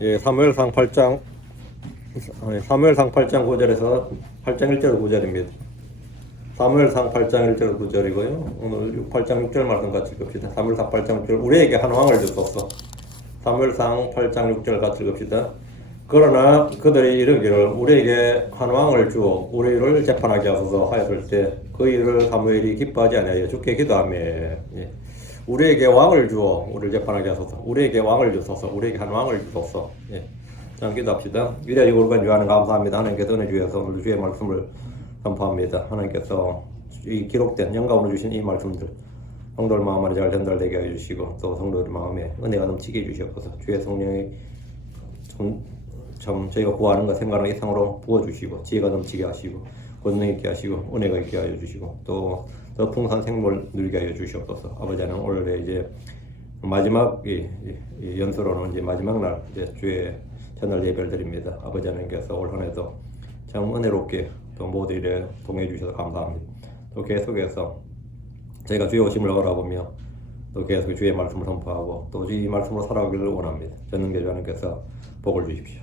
예, 사무엘상 8장 9절에서 8장 1절 9절입니다. 사무엘상 8장 1절 9절이고요. 오늘 8장 6절 말씀 같이 읽읍시다. 사무엘상 8장 6절 우리에게 한 왕을 주소서. 사무엘상 8장 6절 같이 읽읍시다. 그러나 그들이 이르기를 우리에게 한 왕을 주어 우리를 재판하게 하소서 하였을 때 그 일을 사무엘이 기뻐하지 아니하여 주께 기도하며 우리에게 왕을 주어 우리를 재판하게 하소서. 우리에게 왕을 주소서. 우리에게 한 왕을 주소서. 자, 기도합시다. 위대하시고 거룩한 주 하나님 감사합니다. 하나님께서 은혜 주셔서 오늘 주의 말씀을 선포합니다. 하나님께서 이 기록된 영감으로 주신 이 말씀들 성도들 마음 안에 잘 전달되게 해주시고 또 성도들 마음에 은혜가 넘치게 해주시옵소서. 주의 성령이 참 저희가 구하는 것 생각하는 이상으로 부어주시고 지혜가 넘치게 하시고 권능 있게 하시고 은혜가 있게 하여 주시고 또 더 풍성한 생물 누리게 하여 주시옵소서. 아버지 하나님 오늘 이제 마지막 이 연수로는 이제 마지막 날 이제 주의 전날 예배를 드립니다. 아버지 하나님께서 올 한해도 참 은혜롭게 또 모두 일에 동행해 주셔서 감사합니다. 또 계속해서 저희가 주의 오심을 바라보며 또 계속 주의 말씀을 선포하고 또 이 말씀으로 살아가기를 원합니다. 전능계주 하나님께서 복을 주십시오.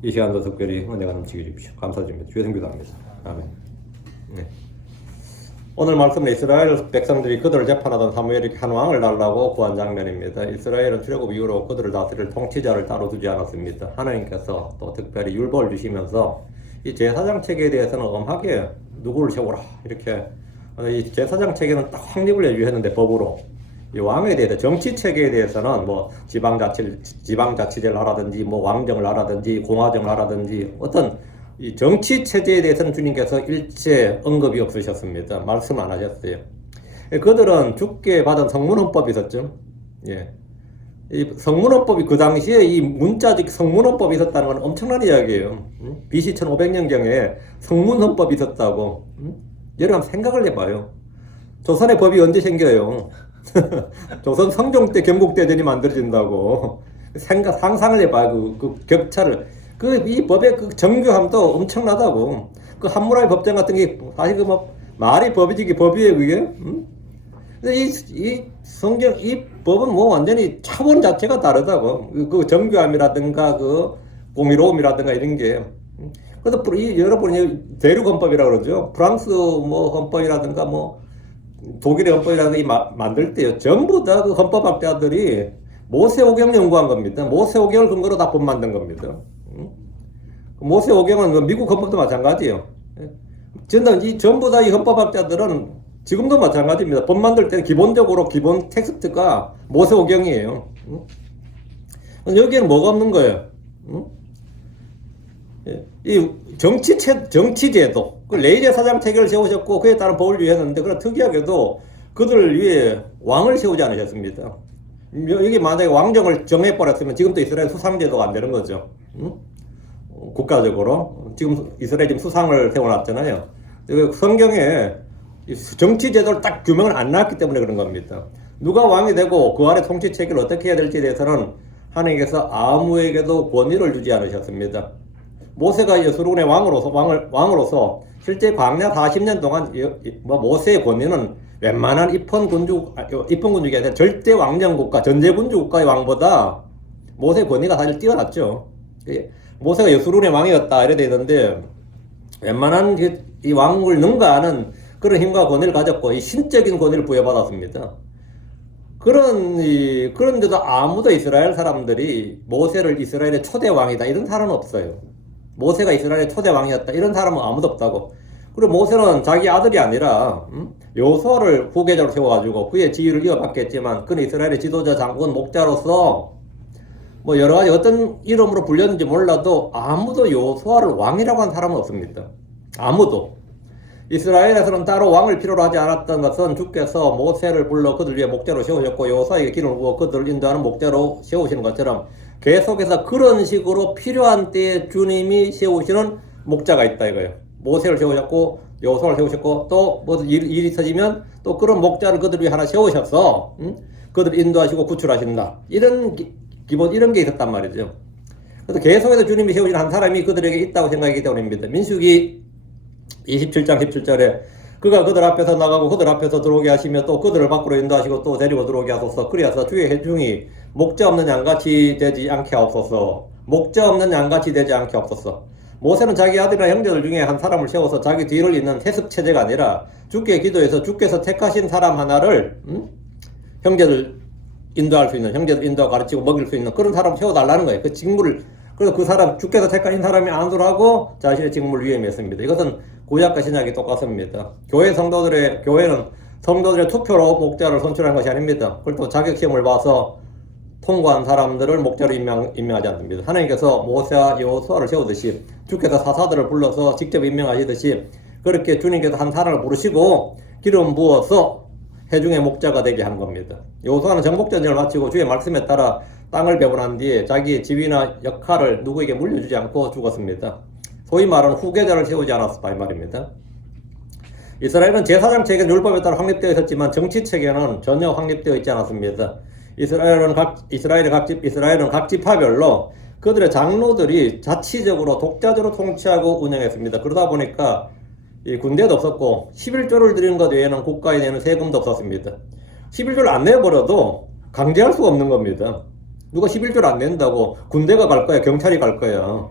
이 시간도 특별히 은혜가 넘치게 해주십시오. 감사드립니다. 주의 성기도합니다. 아멘. 네. 오늘 말씀은 이스라엘 백성들이 그들을 재판하던 사무엘에게 한 왕을 달라고 구한 장면입니다. 이스라엘은 출애굽 이후로 그들을 다스릴 통치자를 따로 두지 않았습니다. 하나님께서 또 특별히 율법을 주시면서 이 제사장 체계에 대해서는 엄하게 누구를 세우라 이렇게 이 제사장 체계는 딱 확립을 해주셨는데 법으로 이 왕에 대해서 정치 체계에 대해서는 뭐 지방자치제를 하라든지 뭐 왕정을 하라든지 공화정을 하라든지 어떤 이 정치 체제에 대해서는 주님께서 일체 언급이 없으셨습니다. 말씀 안 하셨어요. 그들은 주께 받은 성문헌법이 있었죠. 예. 이 성문헌법이 그 당시에 이 문자적 성문헌법이 있었다는 건 엄청난 이야기예요. BC 1500년경에 성문헌법이 있었다고. 여러분 생각을 해봐요. 조선의 법이 언제 생겨요? 조선 성종 때 경국대전이 만들어진다고. 상상을 해봐요. 그 격차를. 이 법의 그 정교함도 엄청나다고. 그 한무라비 법정 같은 게 사실 말이 법이지 법이에요 그게. 근데 이 성경 이 법은 뭐 완전히 차원 자체가 다르다고. 그 정교함이라든가 그 공의로움이라든가 이런 게. 그래서 여러분이 대륙 헌법이라고 그러죠. 프랑스 뭐 헌법이라든가 뭐 독일의 헌법이라든가 만들 때요. 전부 다 그 헌법학자들이 모세오경 연구한 겁니다. 모세오경을 근거로 다 법 만든 겁니다. 모세오경은 미국 헌법도 마찬가지예요. 전부 다 이 헌법학자들은 지금도 마찬가지입니다. 법 만들 때는 기본적으로 기본 텍스트가 모세오경이에요. 여기에는 뭐가 없는 거예요? 이 정치제도, 그 레이제사장 체계를 세우셨고 그에 따른 법을 위했는데 그런 특이하게도 그들을 위해 왕을 세우지 않으셨습니다. 여기 만약에 왕정을 정해버렸으면 지금도 이스라엘 수상제도가 안 되는 거죠. 국가적으로 지금 이스라엘 지금 수상을 세워놨잖아요. 성경에 정치제도를 딱 규명을 안 놨기 때문에 그런 겁니다. 누가 왕이 되고 그 아래 통치 체계를 어떻게 해야 될지에 대해서는 하나님께서 아무에게도 권위를 주지 않으셨습니다. 모세가 여수론의 왕으로서 실제 광야 40년 동안 모세의 권위는 웬만한 입헌군주국이 아니라 절대 왕정국가, 전제군주국가의 왕보다 모세의 권위가 사실 뛰어났죠. 모세가 여수론의 왕이었다 이래 되는데 웬만한 이 왕을 능가하는 그런 힘과 권위를 가졌고 이 신적인 권위를 부여받았습니다. 그런데도 아무도 이스라엘 사람들이 모세를 이스라엘의 초대 왕이다 이런 사람은 없어요. 모세가 이스라엘의 초대 왕이었다 이런 사람은 아무도 없다고. 그리고 모세는 자기 아들이 아니라 여호수아를 후계자로 세워가지고 그의 지위를 이어받겠지만 그는 이스라엘의 지도자 장군 목자로서 뭐 여러 가지 어떤 이름으로 불렸는지 몰라도 아무도 여호수아를 왕이라고 한 사람은 없습니다. 아무도. 이스라엘에서는 따로 왕을 필요로 하지 않았던 것은 주께서 모세를 불러 그들 위해 목자로 세우셨고 여호수아에게 기름을 부어 그들을 인도하는 목자로 세우시는 것처럼 계속해서 그런 식으로 필요한 때에 주님이 세우시는 목자가 있다 이거예요. 모세를 세우셨고 여호수아를 세우셨고 또 뭐 일이 터지면 또 그런 목자를 그들 위해 하나 세우셔서 그들을 인도하시고 구출하신다. 이런 게 있었단 말이죠. 그래서 계속해서 주님이 세우신 한 사람이 그들에게 있다고 생각하기 때문입니다. 민수기 27장 17절에 그가 그들 앞에서 나가고 그들 앞에서 들어오게 하시며 또 그들을 밖으로 인도하시고 또 데리고 들어오게 하소서. 그리하사 주의 회중이 목자 없는 양같이 되지 않게 하옵소서. 목자 없는 양같이 되지 않게 하옵소서. 모세는 자기 아들이나 형제들 중에 한 사람을 세워서 자기 뒤를 잇는 해습 체제가 아니라 주께 기도해서 주께서 택하신 사람 하나를 형제들 인도할 수 있는, 형제들 인도하고 가르치고 먹일 수 있는 그런 사람을 세워달라는 거예요. 그 직무를, 그래서 그 사람, 주께서 택하신 사람이 안수를 하고 자신의 직무를 위임했습니다. 이것은 구약과 신약이 똑같습니다. 교회는 성도들의 투표로 목자를 선출한 것이 아닙니다. 그리고 자격시험을 봐서 통과한 사람들을 목자로 임명하지 않습니다. 하나님께서 모세와 여호수아를 세우듯이 주께서 사사들을 불러서 직접 임명하시듯이 그렇게 주님께서 한 사람을 부르시고 기름 부어서 회중의 목자가 되게 한 겁니다. 여호수아는 정복전쟁을 마치고 주의 말씀에 따라 땅을 배분한 뒤에 자기의 지위나 역할을 누구에게 물려주지 않고 죽었습니다. 소위 말하는 후계자를 세우지 않았다 이 말입니다. 이스라엘은 제사장 체계는 율법에 따라 확립되어 있었지만 정치 체계는 전혀 확립되어 있지 않았습니다. 이스라엘은 각 지파별로 그들의 장로들이 자치적으로 독자적으로 통치하고 운영했습니다. 그러다 보니까 이 군대도 없었고 11조를 드리는 것 외에는 국가에 내는 세금도 없었습니다. 11조를 안 내버려도 강제할 수가 없는 겁니다. 누가 11조를 안 낸다고 군대가 갈 거야, 경찰이 갈 거야.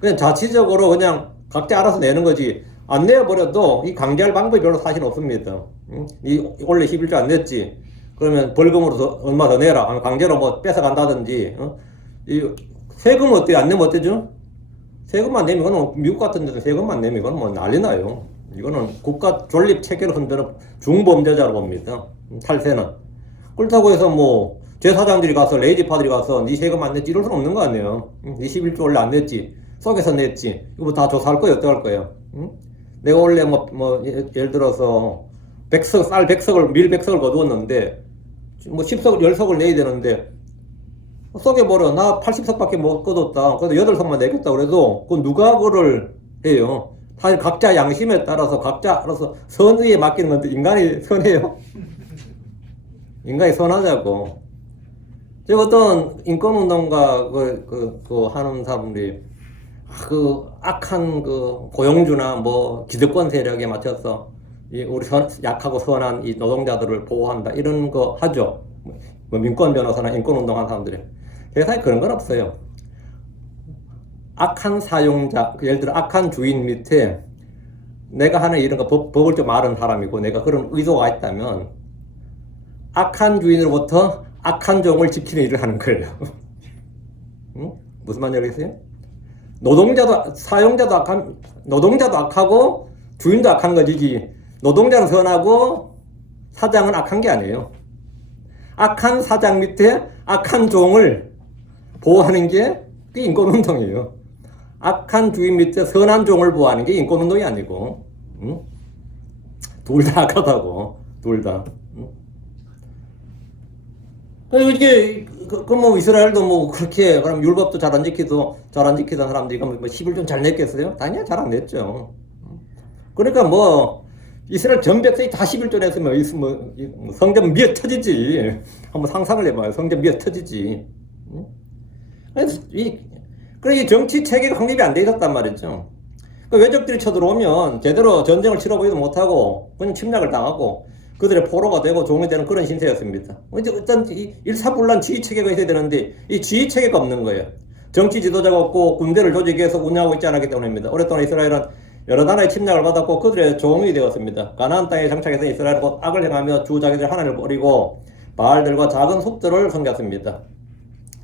그냥 자치적으로 그냥 각자 알아서 내는 거지. 안 내버려도 이 강제할 방법이 별로 사실 없습니다. 원래 11조 안 냈지. 그러면 벌금으로 얼마 더 내라. 강제로 뭐 뺏어간다든지. 이 세금은 어때요? 안 내면 어때죠? 세금만 내면 이거는 미국 같은 데서 세금만 내면 이거는 뭐 난리 나요. 이거는 국가 존립 체계를 흔드는 중범죄자로 봅니다. 탈세는. 그렇다고 해서 뭐 제사장들이 가서 레이지파들이 가서 네 세금 안 냈지 이럴 수는 없는 거 아니에요. 네 11조 원래 안 냈지. 속에서 냈지. 이거 다 조사할 거예요. 어떡할 거예요? 내가 원래 예를 들어서 쌀 100석을, 밀 100석을 거두었는데, 10석, 10석을 내야 되는데, 썩여버려. 나 80석밖에 못 거뒀다. 그래서 8석만 내겠다. 그래도, 누가 그걸 해요? 사실 각자 양심에 따라서, 각자 알아서 선의에 맡기는 건데, 인간이 선해요? 인간이 선하자고. 제가 어떤 인권운동가, 하는 사람들이, 악한 고용주나 기득권 세력에 맞춰서 우리 약하고 선한 이 노동자들을 보호한다 이런 거 하죠. 민권 변호사나 인권운동 하는 사람들이. 세상에 그런 건 없어요. 악한 사용자, 예를 들어 악한 주인 밑에 내가 하는 이런 거 법을 좀 아는 사람이고 내가 그런 의도가 있다면 악한 주인으로부터 악한 종을 지키는 일을 하는 거예요. 무슨 말인지 알겠어요? 노동자도 악하고 주인도 악한 거지. 노동자는 선하고 사장은 악한 게 아니에요. 악한 사장 밑에 악한 종을 보호하는 게 그게 인권운동이에요. 악한 주인 밑에 선한 종을 보호하는 게 인권운동이 아니고, 둘 다 악하다고, 둘 다. 이게, 이스라엘도 그렇게, 그럼 율법도 잘 안 지키던 사람들이, 11조 잘 냈겠어요? 당연히 잘 안 냈죠. 그러니까 이스라엘 전 백성이 다 11조 냈으면, 성전 미어 터지지. 한번 상상을 해봐요. 성전 미어 터지지. 그래서 이 정치 체계가 확립이 안 돼 있었단 말이죠. 외적들이 쳐들어오면 제대로 전쟁을 치러보지도 못하고, 그냥 침략을 당하고, 그들의 포로가 되고 종이 되는 그런 신세였습니다. 이제 어떤 일사불란 지휘체계가 있어야 되는데 이 지휘체계가 없는 거예요. 정치 지도자가 없고 군대를 조직해서 운영하고 있지 않았기 때문입니다. 오랫동안 이스라엘은 여러 나라의 침략을 받았고 그들의 종이 되었습니다. 가나안 땅에 정착해서 이스라엘은 곧 악을 행하며 주 자기들 하나님을 버리고 바알들과 작은 숲들을 섬겼습니다.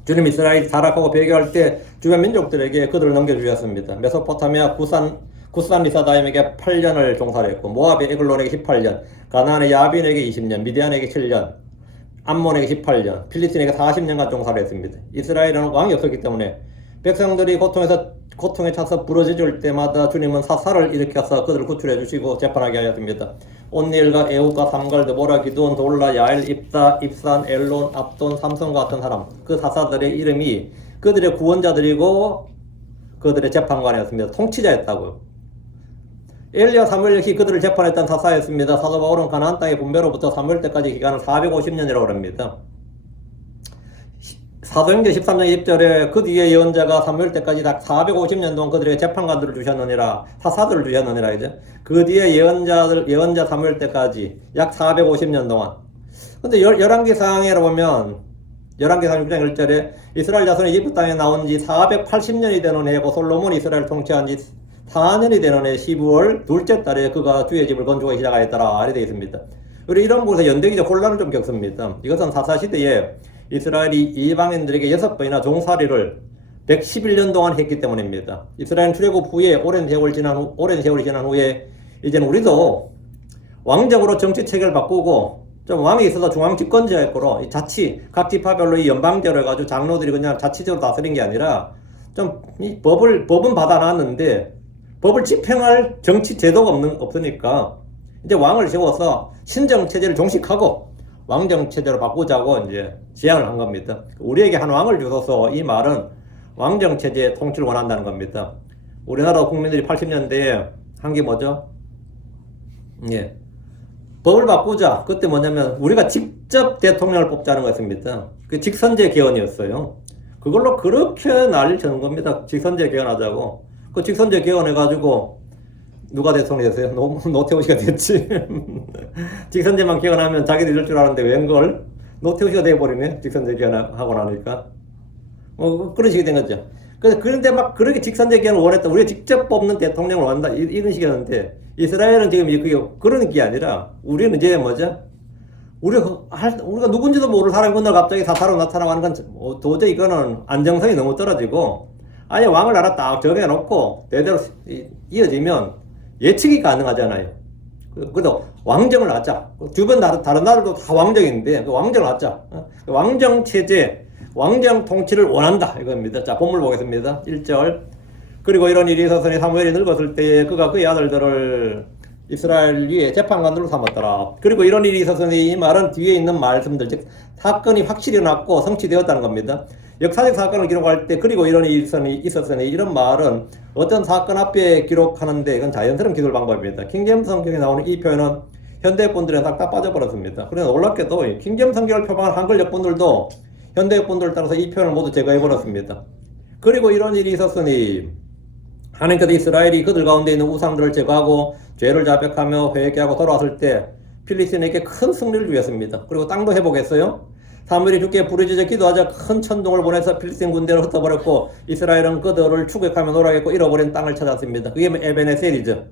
주님 이스라엘이 타락하고 배교할 때 주변 민족들에게 그들을 넘겨주셨습니다. 메소포타미아 구산 리사다임에게 8년을 종사를 했고 모압의 에글론에게 18년, 가나안의 야빈에게 20년, 미디안에게 7년, 암몬에게 18년, 필리스틴에게 40년간 종사를 했습니다. 이스라엘은 왕이 없었기 때문에 백성들이 고통에 차서 부러져줄 때마다 주님은 사사를 일으켜서 그들을 구출해 주시고 재판하게 하였습니다. 온니엘과 에우가 삼갈, 드보라, 기드온, 돌라, 야엘, 입다, 입산, 엘론, 압돈, 삼손과 같은 사람, 그 사사들의 이름이 그들의 구원자들이고 그들의 재판관이었습니다. 통치자였다고요. 엘리야 사무엘 역시 그들을 재판했던 사사였습니다. 사도 바울은 가나안 땅의 분배로부터 사무엘 때까지 기간을 450년이라고 합니다. 사도행전 13장 20절에 그 뒤에 예언자가 사무엘 때까지 딱 450년 동안 그들의 재판관들을 주셨느니라, 사사들을 주셨느니라 이제. 그 뒤에 예언자 사무엘 때까지 약 450년 동안. 근데 열왕기상에 보면 11개 36장 1절에 이스라엘 자손이 이집트 땅에 나온 지 480년이 되는 해고 솔로몬이 이스라엘 통치한 지 4년이 되는 해 12월 둘째 달에 그가 주의 집을 건축하기 시작하였더라. 이렇게 되어 있습니다. 우리 이런 곳에서 연대기적 혼란을 좀 겪습니다. 이것은 사사시대에 이스라엘이 이방인들에게 6번이나 종살이를 111년 동안 했기 때문입니다. 이스라엘 출애굽 후에 오랜 세월이 지난 후에 이제는 우리도 왕정으로 정치 체계를 바꾸고 좀 왕이 있어서 중앙 집권제였고 이 자치 각 지파별로 이 연방제로 해가지고 장로들이 그냥 자치적으로 다스린 게 아니라 좀 이 법은 받아놨는데 법을 집행할 정치 제도가 없으니까 이제 왕을 세워서 신정 체제를 종식하고 왕정 체제로 바꾸자고 이제 제안을 한 겁니다. 우리에게 한 왕을 주셔서 이 말은 왕정 체제 통치를 원한다는 겁니다. 우리나라 국민들이 80년대에 한 게 뭐죠? 예. 법을 바꾸자. 그때 뭐냐면 우리가 직접 대통령을 뽑자는 거였습니다. 그 직선제 개헌이었어요. 그걸로 그렇게 난리 쳐는 겁니다. 직선제 개헌하자고. 그 직선제 개헌해가지고 누가 대통령이 됐어요? 노태우 씨가 됐지. 직선제만 개헌하면 자기들 이럴 줄 알았는데 웬걸? 노태우 씨가 돼버리네. 직선제 개헌하고 나니까. 그런 식이 된 거죠. 그런데 막 그렇게 직선제 개헌을 원했다. 우리가 직접 뽑는 대통령을 원한다. 이런 식이었는데 이스라엘은 지금 그게 그런 게 아니라 우리는 이제 뭐죠? 우리가 누군지도 모를 사람이 건너 갑자기 사사로 나타나고 하는 건 도저히 이거는 안정성이 너무 떨어지고 아예 왕을 나라 딱 정해놓고 대대로 이어지면 예측이 가능하잖아요. 그래도 왕정을 하자. 주변 다른 나라도 다 왕정인데 그 왕정을 하자. 왕정 체제, 왕정 통치를 원한다 이겁니다. 자, 본문 보겠습니다. 1절. 그리고 이런 일이 있었으니 사무엘이 늙었을 때에 그가 그의 아들들을 이스라엘 위에 재판관들로 삼았더라. 그리고 이런 일이 있었으니 이 말은 뒤에 있는 말씀들, 즉 사건이 확실히 났고 성취되었다는 겁니다. 역사적 사건을 기록할 때 그리고 이런 일이 있었으니 이런 말은 어떤 사건 앞에 기록하는데 이건 자연스러운 기술 방법입니다. 킹제임스 성경에 나오는 이 표현은 현대분들은 싹 다 빠져버렸습니다. 그래서 놀랍게도 킹제임스 성경을 표방한 한글 역분들도 현대 역분들을 따라서 이 표현을 모두 제거해버렸습니다. 그리고 이런 일이 있었으니 하나님께서 이스라엘이 그들 가운데 있는 우상들을 제거하고 죄를 자백하며 회개하고 돌아왔을 때 필리스틴에게 큰 승리를 주었습니다. 그리고 땅도 회복했어요. 사무엘이 주께 부르짖어 기도하자 큰 천둥을 보내서 필리스틴 군대를 흩어버렸고 이스라엘은 그들을 추격하며 놀아겠고 잃어버린 땅을 찾았습니다. 그게 에베네셀이죠.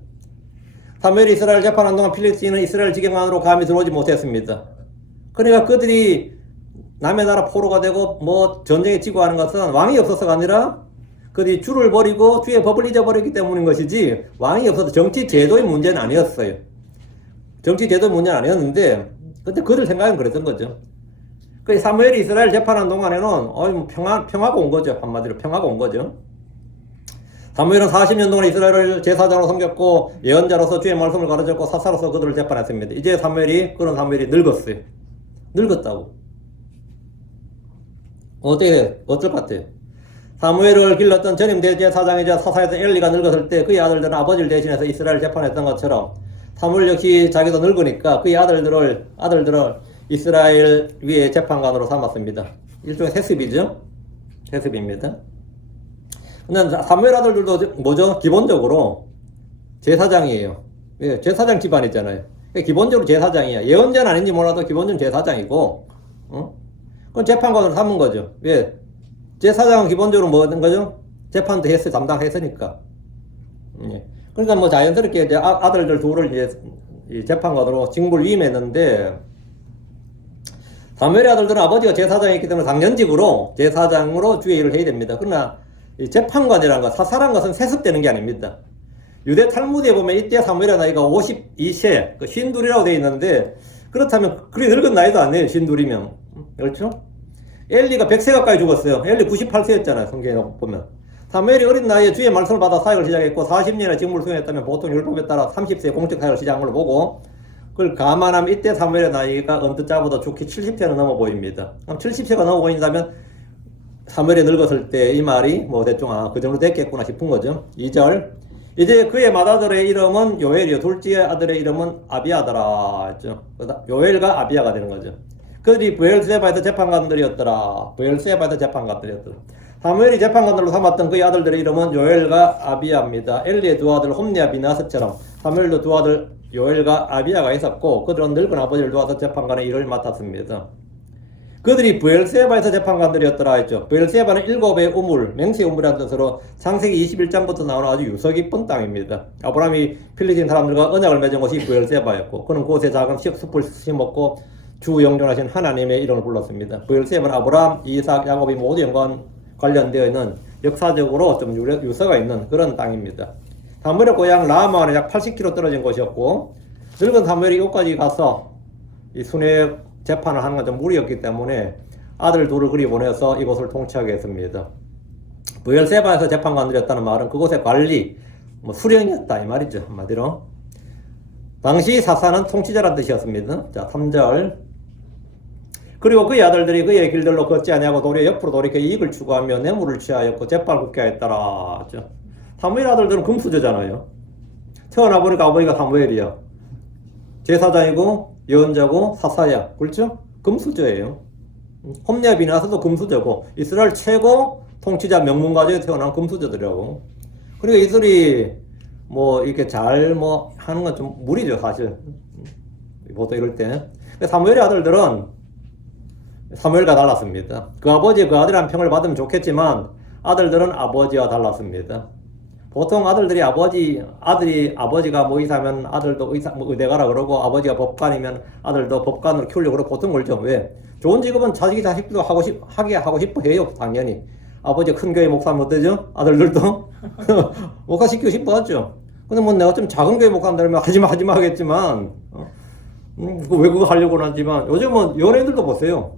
사무엘이 이스라엘 재판한 동안 필리스틴은 이스라엘 지경 안으로 감히 들어오지 못했습니다. 그러니까 그들이 남의 나라 포로가 되고 뭐 전쟁에 지고 하는 것은 왕이 없어서가 아니라 그들이 주를 버리고 주의 법을 잊어버렸기 때문인 것이지 왕이 없어서 정치 제도의 문제는 아니었어요. 정치 제도의 문제는 아니었는데 근데 그들 생각은 그랬던 거죠. 그 사무엘이 이스라엘 재판한 동안에는 평하고 온 거죠. 한마디로 평하고 온 거죠. 사무엘은 40년 동안 이스라엘을 제사장으로 섬겼고 예언자로서 주의 말씀을 가르쳤고 사사로서 그들을 재판했습니다. 이제 그런 사무엘이 늙었어요. 늙었다고. 어떨 것 같아요? 사무엘을 길렀던 전임 대제사장이자 사사였던 엘리가 늙었을 때 그의 아들들은 아버지를 대신해서 이스라엘 재판했던 것처럼 사무엘 역시 자기도 늙으니까 그의 아들들을 이스라엘 위에 재판관으로 삼았습니다. 일종의 세습이죠. 세습입니다. 근데 사무엘 아들들도 뭐죠? 기본적으로 제사장이에요. 예, 제사장 집안이잖아요. 기본적으로 제사장이야. 예언자는 아닌지 몰라도 기본적으로 제사장이고, 그건 재판관으로 삼은 거죠. 왜? 제사장은 기본적으로 뭐 하는 거죠? 재판도 담당했으니까. 예. 그러니까 뭐 자연스럽게 이제 아들들 둘을 이제 재판관으로 직무를 위임했는데, 사무엘의 아들들은 아버지가 제사장이기 때문에 당연직으로 제사장으로 주의 일을 해야 됩니다. 그러나 이 재판관이라는 것, 사사란 것은 세습되는 게 아닙니다. 유대 탈무드에 보면 이때 사무엘의 나이가 52세, 52이라고 되어 있는데 그렇다면 그리 늙은 나이도 아니에요. 52이면. 그렇죠? 엘리가 100세 가까이 죽었어요. 엘리 98세였잖아요. 성경에 보면. 사무엘이 어린 나이에 주의 말씀을 받아 사역을 시작했고 40년의 직무를 수행했다면 보통 율법에 따라 30세에 공적 사역을 시작한 걸로 보고 그걸 감안하면 이때 사무엘의 나이가 언뜻 짜보다 좋게 70세는 넘어 보입니다. 그럼 70세가 넘어 보인다면 사무엘이 늙었을 때 이 말이 뭐 대충 그 정도 됐겠구나 싶은 거죠. 2절. 이제 그의 맏아들의 이름은 요엘이요. 둘째 아들의 이름은 아비아더라 했죠. 요엘과 아비아가 되는 거죠. 그들이 브엘세바에서 재판관들이었더라. 사무엘이 재판관들로 삼았던 그의 아들들의 이름은 요엘과 아비아입니다. 엘리의 두 아들 홈리와 비나스처럼 사무엘도 두 아들 요엘과 아비아가 있었고 그들은 늙은 아버지를 도와서 재판관의 일을 맡았습니다. 그들이 브엘세바에서 재판관들이었더라 했죠. 브엘세바는 일곱의 우물, 맹세의 우물이라는 뜻으로 창세기 21장부터 나오는 아주 유서 깊은 땅입니다. 아브라함이 필리스틴 사람들과 언약을 맺은 곳이 브엘세바였고 그는 그곳에 작은 숲을 심었고 주 영존하신 하나님의 이름을 불렀습니다. 브엘세바는 아브라함, 이삭, 야곱이 모두 관련되어 있는 역사적으로 좀 유서가 있는 그런 땅입니다. 사무엘의 고향 라마는 약 80km 떨어진 곳이었고 늙은 사무엘이 이곳까지 가서 이 순회 재판을 하는 건 좀 무리였기 때문에 아들 둘을 그리 보내서 이곳을 통치하게 했습니다. 브엘세바에서 재판관들이었다는 말은 그곳의 관리, 수령이었다 이 말이죠. 한마디로. 당시 사사는 통치자란 뜻이었습니다. 자, 3절. 그리고 그의 아들들이 그의 길들로 걷지 아니하고 도리어 옆으로 돌이켜 이익을 추구하며 뇌물을 취하였고 재판을 굽게 하였더라. 사무엘 아들들은 금수저잖아요. 태어나 보니까 아버지가 사무엘이야. 제사장이고 예언자고 사사야. 그렇죠? 금수저예요. 홈리아 비나서도 금수저고 이스라엘 최고 통치자 명문가족에 태어난 금수저들이라고. 그러니까 이들이 이렇게 잘 하는 건 좀 무리죠 사실. 보통 이럴 때. 사무엘의 아들들은 사무엘과 달랐습니다. 그 아버지 그 아들이란 평을 받으면 좋겠지만 아들들은 아버지와 달랐습니다. 보통 아들들이 아들이 아버지가 의사면 아들도 의대 가라 그러고 아버지가 법관이면 아들도 법관으로 키우려고 그러고 보통 그러죠. 왜? 좋은 직업은 자식도 하게 하고 싶어 해요. 당연히. 아버지가 큰 교회 목사면 어때죠? 아들들도 목사 시키고 싶어 하죠. 근데 내가 좀 작은 교회 목사한다면 하지마 하겠지만 왜 그거 하려고는 하지만 요즘은 연예인들도 보세요.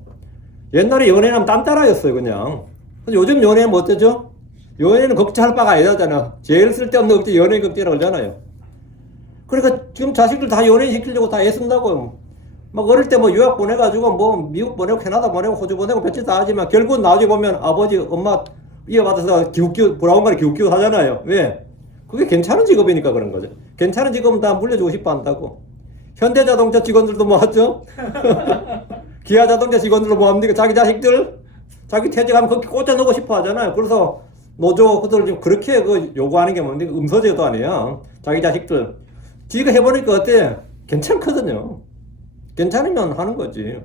옛날에 연예인하면 딴따라였어요 그냥. 근데 요즘 연예인 뭐 어때죠? 연예인은 걱정할 바가 아니잖아. 제일 쓸데없는 걱정 연예인 걱정이라고 그러잖아요. 그러니까 지금 자식들 다 연예인 시키려고 다 애쓴다고요. 어릴 때 유학 보내가지고 미국 보내고 캐나다 보내고 호주 보내고 며칠 다 하지만 결국은 나중에 보면 아버지 엄마 이어받아서 브라운관에 기웃기웃 하잖아요. 왜? 그게 괜찮은 직업이니까 그런 거죠. 괜찮은 직업은 다 물려주고 싶어 한다고. 현대자동차 직원들도 하죠? 기아자동차 직원들도 합니까? 자기 자식들 자기 퇴직하면 거기 꽂아놓고 싶어 하잖아요. 그래서 노조 그들 그렇게 요구하는 게 뭔데 음서제도 아니야. 자기 자식들 지가 해보니까 어때? 괜찮거든요. 괜찮으면 하는 거지.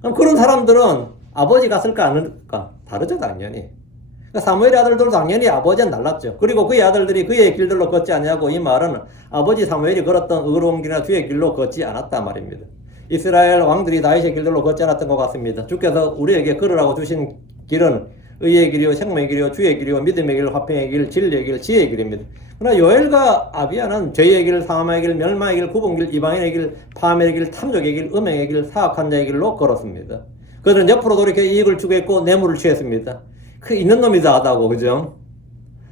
그럼 그런 사람들은 아버지가 쓸까 안 할까? 다르죠 당연히. 그러니까 사무엘의 아들들도 당연히 아버지는 달랐죠. 그리고 그의 아들들이 그의 길들로 걷지 아니하고 이 말은 아버지 사무엘이 걸었던 의로운 길이나 주의 길로 걷지 않았단 말입니다. 이스라엘 왕들이 다윗의 길들로 걷지 않았던 것 같습니다. 주께서 우리에게 걸으라고 주신 길은 의의 길이요 생명의 길이요 주의 길이요 믿음의 길 화평의 길 진리의 길 지혜의 길입니다. 그러나 요엘과 아비야는 죄의 길 사망의 길 멸망의 길 구분 길 이방인의 길 파멸의 길 탐욕의 길 음행의 길 사악한 자의 길로 걸었습니다. 그들은 옆으로 돌이켜 이익을 추구했고 뇌물을 취했습니다. 그 있는 놈이 다 하다고 그죠?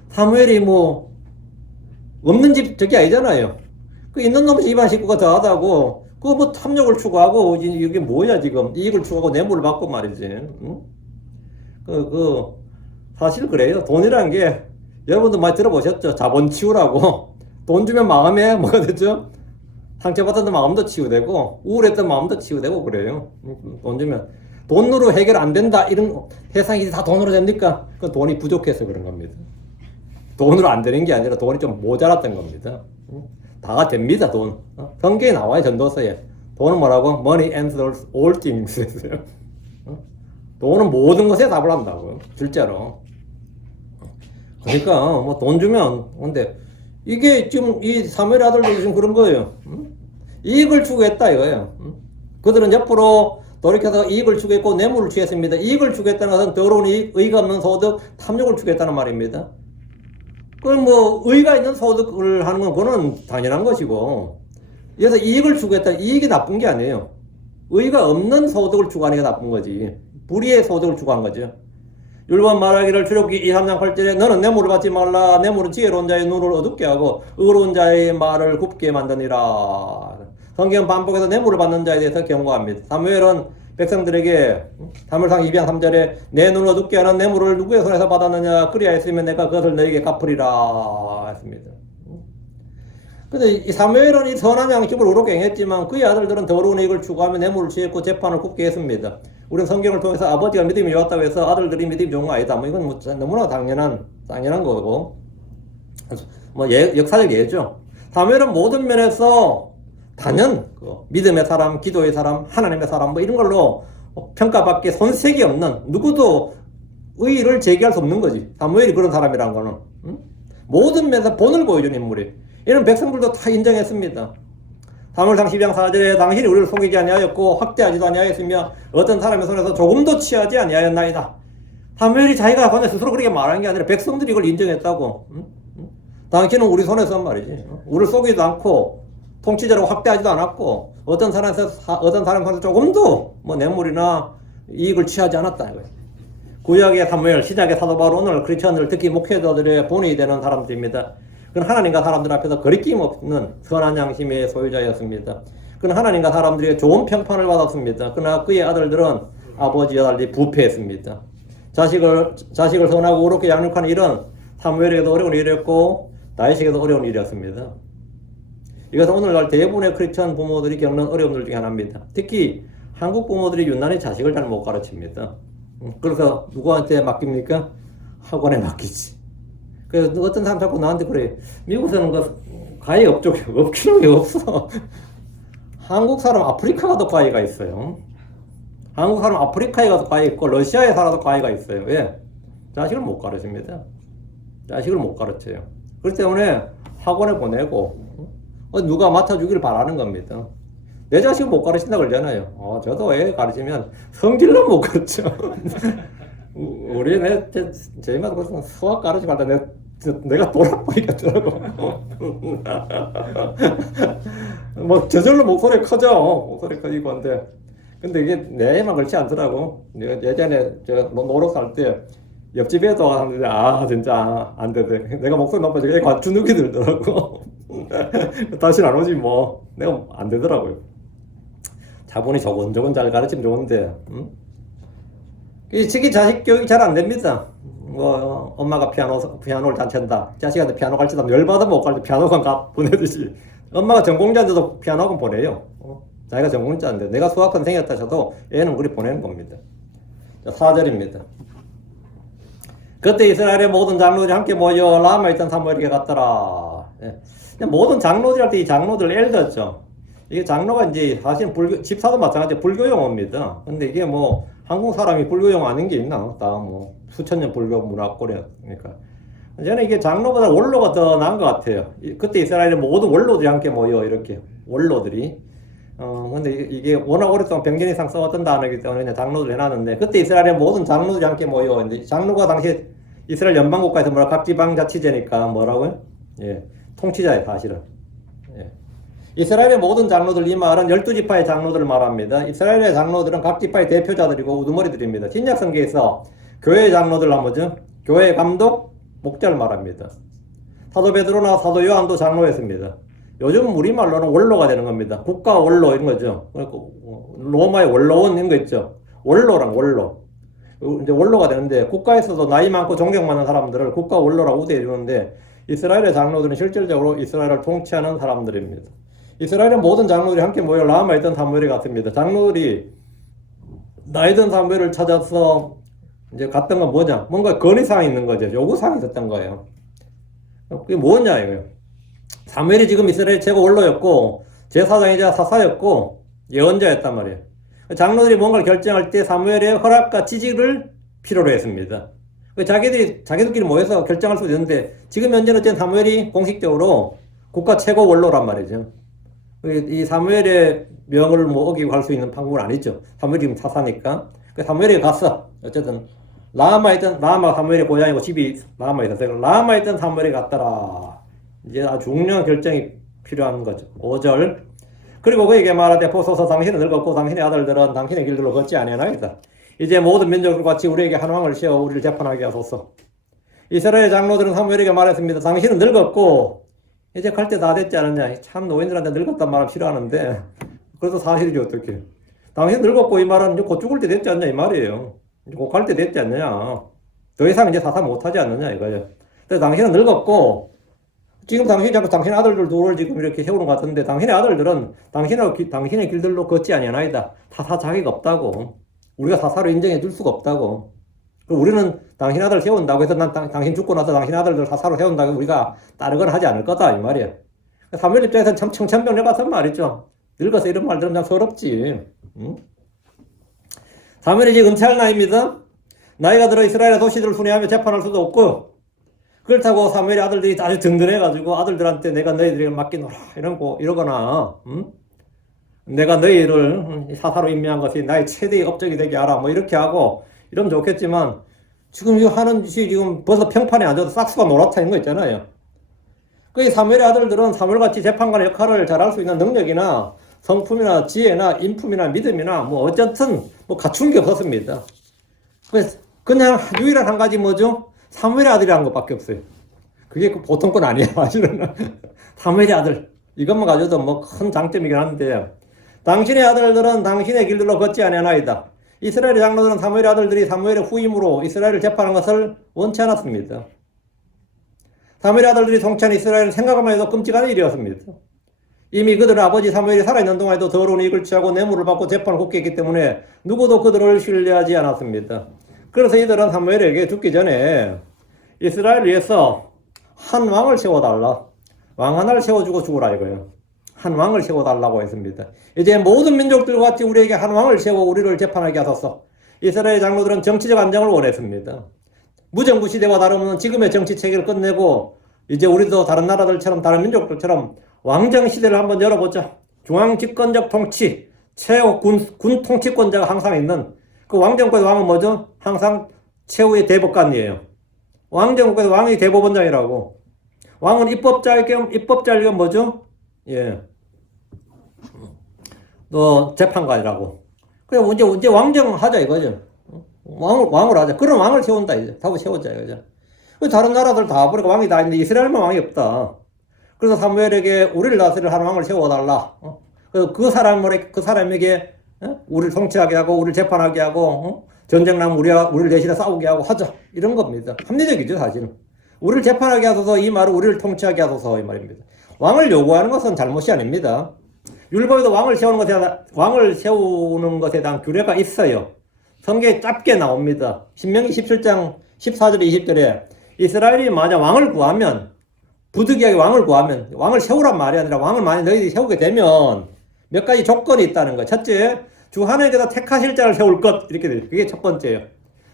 사무엘이 없는 집 저기 아니잖아요. 그 있는 놈이 집안 식구가 다 하다고 탐욕을 추구하고 이게 뭐야 지금 이익을 추구하고 뇌물을 받고 말이지. 응? 사실 그래요. 돈이라는 게 여러분도 많이 들어보셨죠? 자본 치유라고. 돈 주면 마음에 뭐가 되죠? 상처받았던 마음도 치유되고 우울했던 마음도 치유되고 그래요. 돈 주면 돈으로 해결 안 된다 이런 세상이 다 돈으로 됩니까? 그 돈이 부족해서 그런 겁니다. 돈으로 안 되는 게 아니라 돈이 좀 모자랐던 겁니다. 다가 됩니다 돈. 성경에 나와요 전도서에. 돈은 뭐라고? Money answers all things 했어요. 돈은 모든 것에 답을 한다고요. 실제로. 그러니까 돈 주면 근데 이게 지금 이 사무엘 아들도 지금 그런 거예요. 이익을 추구했다 이거예요. 그들은 옆으로 돌이켜서 이익을 추구했고 뇌물을 취했습니다. 이익을 추구했다는 것은 더러운 이익, 의가 없는 소득, 탐욕을 추구했다는 말입니다. 그럼 의가 있는 소득을 하는 건 그거는 당연한 것이고 그래서 이익을 추구했다. 이익이 나쁜 게 아니에요. 의가 없는 소득을 추구하는 게 나쁜 거지. 불의의 소득을 추구한 거죠. 율법 말하기를 출애굽기 2, 3장 8절에 너는 뇌물을 받지 말라. 뇌물은 지혜로운 자의 눈을 어둡게 하고 의로운 자의 말을 굽게 만드니라. 성경은 반복해서 뇌물을 받는 자에 대해서 경고합니다. 사무엘은 백성들에게 사무엘상 2장 3절에 내 눈을 어둡게 하는 뇌물을 누구의 손에서 받았느냐 그리하였으면 내가 그것을 너에게 갚으리라 했습니다. 근데 이 사무엘은 이 선한 양식을 의롭게 행했지만 그의 아들들은 더러운 이익을 추구하며 뇌물을 취했고 재판을 굽게 했습니다. 우리는 성경을 통해서 아버지가 믿음이 좋았다고 해서 아들들이 믿음이 좋은 거 아니다. 이건 너무나 당연한 거고 역사적 예죠. 사무엘은 모든 면에서 단연 믿음의 사람, 기도의 사람, 하나님의 사람 이런 걸로 평가받기 손색이 없는 누구도 의의를 제기할 수 없는 거지. 사무엘이 그런 사람이라는 거는. 응? 모든 면에서 본을 보여준 인물이. 이런 백성들도 다 인정했습니다. 사무엘상 12장 4절에 당신이 우리를 속이지 아니하였고 확대하지도 아니하였으며 어떤 사람의 손에서 조금도 취하지 아니하였나이다. 사무엘이 자기가 본인 스스로 그렇게 말한 게 아니라 백성들이 이걸 인정했다고. 응? 당신은 우리 손에서 말이지. 우리를 속이지도 않고 통치자로 확대하지도 않았고 어떤 사람 손에서 조금도 뭐 뇌물이나 이익을 취하지 않았다. 구약의 사무엘, 신약의 사도 바울은 크리스천들 특히 목회자들의 본이 되는 사람들입니다. 그는 하나님과 사람들 앞에서 거리낌 없는 선한 양심의 소유자였습니다. 그는 하나님과 사람들에게 좋은 평판을 받았습니다. 그러나 그의 아들들은 아버지와 달리 부패했습니다. 자식을 선하고 의롭게 양육하는 일은 사무엘에게도 어려운 일이었고 다윗에게도 어려운 일이었습니다. 이것은 오늘날 대부분의 크리스천 부모들이 겪는 어려움들 중에 하나입니다. 특히 한국 부모들이 유난히 자식을 잘 못 가르칩니다. 그래서 누구한테 맡깁니까? 학원에 맡기지. 그래서 어떤 사람 자꾸 나한테 그래. 미국에서는 그 과외 없기는 왜 없어? 한국 사람 아프리카 가도 과외가 있어요. 한국 사람 아프리카에 가도 과외 있고 러시아에 살아도 과외가 있어요. 왜? 자식을 못 가르칩니다. 자식을 못 가르쳐요. 그렇기 때문에 학원에 보내고 누가 맡아주기를 바라는 겁니다. 내 자식을 못 가르친다 그러잖아요. 저도 애 가르치면 성질로 못 가르쳐. 우리 제 입맛 그래서 수학 가르치고 할 때 내가 돌아보이 같더라고. 뭐 저절로 목소리 커져. 목소리 커지고 한데 근데 이게 내 애만 그렇지 않더라고. 내가 예전에 노력 살 때 옆집 애도 하는데 진짜 안 되대. 내가 목소리 높아지고 애 주눅이 들더라고. 다시는 안 오지 뭐. 내가 안 되더라고요. 자본이 조곤조곤 잘 가르치면 좋은데, 특히 자식 교육이 잘 안 됩니다. 뭐, 엄마가 피아노를 잘 친다. 자식한테 피아노 가르치다 열받으면 못 가르쳐. 피아노관 보내듯이. 엄마가 전공자인데도 피아노관 보내요. 자기가 전공자인데. 내가 수학 선생이었다 쳐도 애는 그리 보내는 겁니다. 자, 4절입니다. 그때 이스라엘의 모든 장로들이 함께 모여 라마에 있던 사무엘에게 갔더라. 예. 모든 장로들 할 때 이 장로들 엘더죠. 이게 장로가 이제 사실은 집사도 마찬가지 불교 용어입니다. 근데 이게 뭐 한국 사람이 불교 용어 아닌 게 있나? 다 뭐 수천 년 불교 문화권이니까. 저는 이게 장로보다 원로가 더 나은 것 같아요. 그때 이스라엘의 모든 원로들이 함께 모여 이렇게 원로들이. 근데 이게 워낙 오랫동안 100년 이상 써왔던 단어이기 때문에 그냥 장로들 해놨는데 그때 이스라엘의 모든 장로들이 함께 모여. 근데 장로가 당시 이스라엘 연방국가에서 각 지방자치제니까 뭐라고요? 예, 통치자예요 사실은. 예. 이스라엘의 모든 장로들, 이 말은 12지파의 장로들을 말합니다. 이스라엘의 장로들은 각 지파의 대표자들이고 우두머리들입니다. 신약성경에서 교회의 장로들 뭐죠? 교회의 감독, 목자를 말합니다. 사도 베드로나 사도 요한도 장로였습니다. 요즘 우리말로는 원로가 되는 겁니다. 국가 원로 이런 거죠. 로마의 원로원 이런 거 있죠. 원로랑 원로. 이제 원로가 되는데 국가에서도 나이 많고 존경 많은 사람들을 국가 원로라고 우대해 주는데 이스라엘의 장로들은 실질적으로 이스라엘을 통치하는 사람들입니다. 이스라엘의 모든 장로들이 함께 모여 라마에 있던 사무엘이 갔습니다. 장로들이 나이 든 사무엘을 찾아서 이제 갔던 건 뭐냐? 뭔가 건의사항이 있는 거죠. 요구사항이 있었던 거예요. 그게 뭐냐 이거예요. 사무엘이 지금 이스라엘 최고 원로였고 제사장이자 사사였고 예언자였단 말이에요. 장로들이 뭔가를 결정할 때 사무엘의 허락과 지지를 필요로 했습니다. 자기들끼리 모여서 결정할 수도 있는데 지금 현재는 어쨌든 사무엘이 공식적으로 국가 최고 원로란 말이죠. 이 사무엘의 명을 뭐 어기고 할 수 있는 방법은 아니죠. 사무엘이 지금 사사니까. 사무엘이 갔어. 어쨌든 라마에 있던 라마 사무엘의 고향이고 집이 라마에 있었어요. 라마에 있던 사무엘이 갔더라. 이제 아주 중요한 결정이 필요한 거죠. 5절. 그리고 그에게 말하되 보소서 당신은 늙었고 당신의 아들들은 당신의 길들로 걷지 아니하나이다. 이제 모든 민족과 같이 우리에게 한 왕을 세워 우리를 재판하게 하소서. 이스라엘 장로들은 사무엘에게 말했습니다. 당신은 늙었고 이제 갈 때 다 됐지 않았냐. 참 노인들한테 늙었단 말은 싫어하는데 그래도 사실이지 어떻게. 당신 늙었고 이 말은 이제 곧 죽을 때 됐지 않냐 이 말이에요. 이제 곧 갈 때 됐지 않느냐. 더 이상 이제 사사 못하지 않느냐 이거예요. 근데 당신은 늙었고 지금 당신이 자꾸 당신의 아들들 둘을 지금 이렇게 세우는 것 같은데 당신의 아들들은 당신의 길들로 걷지 아니하나이다. 사사 자기가 없다고. 우리가 사사로 인정해 줄 수가 없다고. 우리는 당신 아들 세운다고 해서 당신 죽고 나서 당신 아들들 사사로 세운다고 우리가 따르거나 하지 않을 거다 이 말이야. 사무엘 입장에서는 참 청천벽력 같은 말이죠. 늙어서 이런 말 들으면 참 서럽지. 응? 사무엘이 지금 은퇴할 나이입니다. 나이가 들어 이스라엘의 도시들을 순회하며 재판할 수도 없고, 그렇다고 사무엘의 아들들이 아주 든든해가지고 아들들한테 내가 너희들에게 맡기노라 이러거나 내가 너희를 사사로 임명한 것이 나의 최대의 업적이 되게 하라 뭐 이렇게 하고 이러면 좋겠지만, 지금 이거 하는 짓이 지금 벌써 평판에 앉아서 싹수가 노랗다는 거 있잖아요. 그 사무엘의 아들들은 사무엘같이 재판관의 역할을 잘할 수 있는 능력이나 성품이나 지혜나 인품이나 믿음이나 뭐 어쨌든 뭐 갖춘 게 없었습니다. 그래서 그냥 유일한 한 가지 뭐죠? 사무엘의 아들이라는 것밖에 없어요. 그게 그 보통 건 아니에요, 사실은. 사무엘의 아들. 이것만 가져도 뭐 큰 장점이긴 한데, 당신의 아들들은 당신의 길들로 걷지 아니하나이다. 이스라엘의 장로들은 사무엘의 아들들이 사무엘의 후임으로 이스라엘을 재판하는 것을 원치 않았습니다. 사무엘의 아들들이 통치한 이스라엘은 생각만 해도 끔찍한 일이었습니다. 이미 그들은 아버지 사무엘이 살아있는 동안에도 더러운 이익을 취하고 뇌물을 받고 재판을 굽게 했기 때문에 누구도 그들을 신뢰하지 않았습니다. 그래서 이들은 사무엘에게 죽기 전에 이스라엘을 위해서 한 왕을 세워달라. 왕 하나를 세워주고 죽으라 이거예요. 한 왕을 세워달라고 했습니다. 이제 모든 민족들과 같이 우리에게 한 왕을 세워 우리를 재판하게 하소서. 이스라엘 장로들은 정치적 안정을 원했습니다. 무정부 시대와 다름없는 지금의 정치 체계를 끝내고 이제 우리도 다른 나라들처럼 다른 민족들처럼 왕정 시대를 한번 열어보자. 중앙 집권적 통치, 최후 군 통치권자가 항상 있는 그 왕정국의 왕은 뭐죠? 항상 최후의 대법관이에요. 왕정국의 왕이 대법원장이라고. 왕은 입법자일 겸 뭐죠? 예. 또 재판관이라고. 그래 이제 왕정하자 이거죠. 왕을 하자. 그런 왕을 세운다 이제. 하고 세우자 이거죠. 다른 나라들 다 보니까 왕이 다 있는데 이스라엘만 왕이 없다. 그래서 사무엘에게 우리를 다스릴 한 왕을 세워달라. 그 사람에게 우리를 통치하게 하고 우리를 재판하게 하고 전쟁 나면 우리를 대신에 싸우게 하고 하자. 이런 겁니다. 합리적이죠 사실은. 우리를 재판하게 하소서, 이 말은 우리를 통치하게 하소서 이 말입니다. 왕을 요구하는 것은 잘못이 아닙니다. 율법에도 왕을 세우는 것에 대한 규례가 있어요. 성경에 짧게 나옵니다. 신명기 17장 14절 20절에 이스라엘이 만약 왕을 구하면, 부득이하게 왕을 구하면, 왕을 세우란 말이 아니라 왕을 만약 너희들이 세우게 되면 몇 가지 조건이 있다는 거예요. 첫째, 주 하나님께서 택하실 자를 세울 것. 이렇게 돼요. 그게 첫 번째예요.